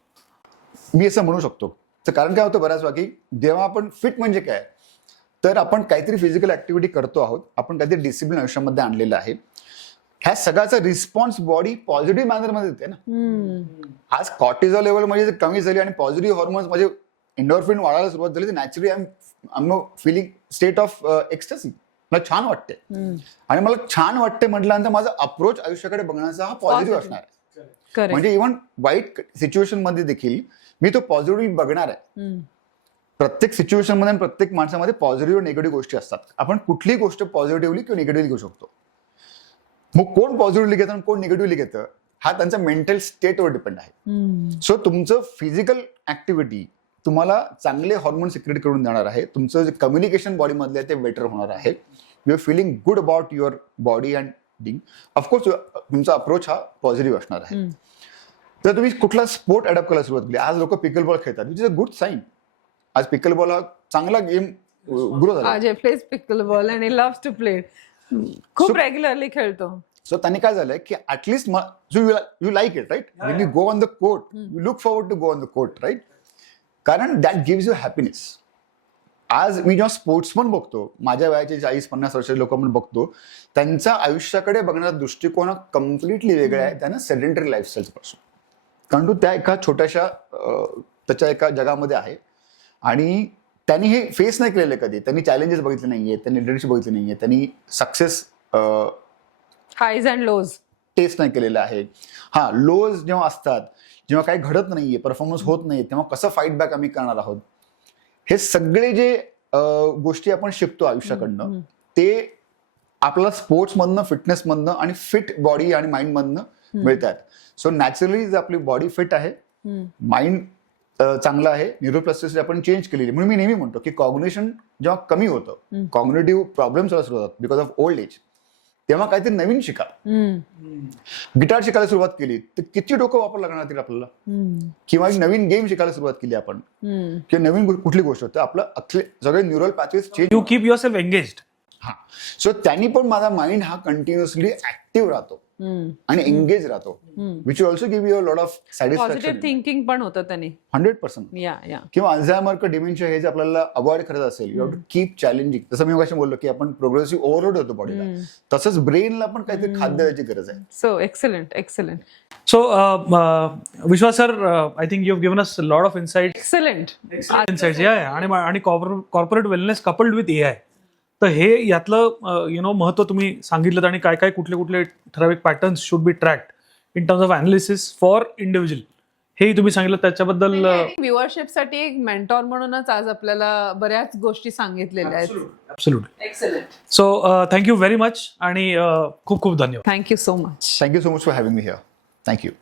मी असं म्हणू शकतो. तर कारण काय होतं बऱ्याच वेळा की जेव्हा आपण फिट म्हणजे काय, तर आपण काहीतरी फिजिकल ऍक्टिव्हिटी करतो आहोत, आपण काहीतरी डिसिप्लिन आयुष्यामध्ये आणलेलं आहे, ह्या सगळ्याचा रिस्पॉन्स बॉडी पॉझिटिव्ह मॅनरमध्ये देते ना. आज कॉर्टिझॉल लेवल म्हणजे कमी झाली आणि पॉझिटिव्ह हॉर्मोन्स म्हणजे एंडोर्फिन वाढायला सुरुवात झाली, तर naturally I am feeling state of ecstasy. मला छान वाटते आणि मला छान वाटते म्हटल्यानंतर माझा अप्रोच आयुष्याकडे बघण्याचा हा पॉझिटिव्ह असणार आहे. म्हणजे इव्हन वाईट सिच्युएशन मध्ये देखील मी तो पॉझिटिव्ह बघणार आहे. प्रत्येक सिच्युएशन मध्ये प्रत्येक माणसामध्ये पॉझिटिव्ह निगेटिव्ह गोष्टी असतात. आपण कुठलीही गोष्ट पॉझिटिव्हली किंवा निगेटिव्हली घेऊ शकतो. मग कोण पॉझिटिव्हली घेतं आणि कोण निगेटिव्हली घेतं हा त्यांचा मेंटल स्टेटवर डिपेंड आहे. सो तुमचं फिजिकल ऍक्टिव्हिटी तुम्हाला चांगले हॉर्मोन सिक्रेट करून देणार आहे. तुमचं जे कम्युनिकेशन बॉडी मधले ते बेटर होणार आहे. You are feeling good about your body and being. Of course तुमचा अप्रोच हा पॉझिटिव्ह असणार आहे. तर तुम्ही कुठला स्पोर्ट अडॉप्ट करायला सुरुवात केली. आज लोक पिकल बॉल खेळतात, which is a good sign. आज पिकल बॉल हा चांगला गेम ग्रो झाला. अजय प्लेज पिकल बॉल आणि लव्स टू प्ले, खूप रेग्युलरली खेळतो. सो त्यांनी काय झालंय की at least you like it, right? When you go on the court, you look forward to go on the court, right? कारण दॅट गिव्स यू हॅपीनेस. आज मी जेव्हा स्पोर्ट्समन बघतो, माझ्या वयाचे 40-50 वर्षाचे लोक पण बघतो, त्यांच्या आयुष्याकडे बघण्याचा दृष्टिकोन कम्प्लिटली वेगळा आहे त्यांना सेडेंटरी लाईफस्टाईल पासून. कारण तो त्या एका छोट्याशा त्याच्या एका जगामध्ये आहे आणि त्यांनी हे फेस नाही केलेलं कधी. त्यांनी चॅलेंजेस बघितले नाहीये, त्यांनी लिडरशिप बघितली नाहीये, त्यांनी success highs and lows taste नाही केलेलं आहे. हा, लोज जेव्हा असतात, जेव्हा काही घडत नाहीये, परफॉर्मन्स होत नाहीये, तेव्हा कसं फाईट बॅक आम्ही करणार आहोत, हे सगळे जे गोष्टी आपण शिकतो आयुष्याकडनं, ते आपल्याला स्पोर्ट्समधनं, फिटनेसमधनं आणि फिट बॉडी आणि माइंडमधनं मिळतात. सो नॅचरली जर आपली बॉडी फिट आहे, माइंड चांगला आहे, न्यूरोप्लास्टिसिटी आपण चेंज केलेली. म्हणून मी नेहमी म्हणतो की कॉग्निशन जेव्हा कमी होतं, कॉग्निटिव्ह प्रॉब्लेम्स सुरू होतात बिकॉज ऑफ ओल्ड एज, तेव्हा काहीतरी नवीन शिका. गिटार शिकायला सुरुवात केली तर किती डोकं वापरावं लागणार तरी आपल्याला, किंवा एक नवीन गेम शिकायला सुरुवात केली आपण, किंवा नवीन कुठली गोष्ट होतं, आपलं सगळे neural pathways change. You keep yourself engaged. हा, सो त्यांनी पण माझा माइंड हा कंटिन्युअसली ऍक्टिव्ह राहतो आणि एंगेज राहतो, which will also give you a lot of satisfaction. Positive thinking पण होतं त्याने 100%. या किंवा अल्झायमर डिमेन्शिया हे जे आपल्याला अवॉइड करायचं असेल, you have to keep challenging. जसं मी मगाशी बोललो की आपण प्रोग्रेसिव्ह ओव्हरलोड होतो बॉडीला, तसंच ब्रेनला पण काहीतरी खाद्य द्यायची गरज आहे. So excellent. So Vishwas sir, I think you have given us lot of insight. Excellent insights आणि corporate wellness coupled with AI. तर हे यातलं महत्व तुम्ही सांगितलं आणि काय काय कुठले ठराविक patterns should be tracked in terms of analysis for individual, हेही तुम्ही सांगितलं. त्याच्याबद्दल व्ह्युअरशिपसाठी एक मेंटॉर म्हणूनच आज आपल्याला बऱ्याच गोष्टी सांगितलेल्या आहेत. Absolutely. Excellent. So thank you very much आणि खूप खूप धन्यवाद. Thank you so much. Thank you so much for having me here. Thank you.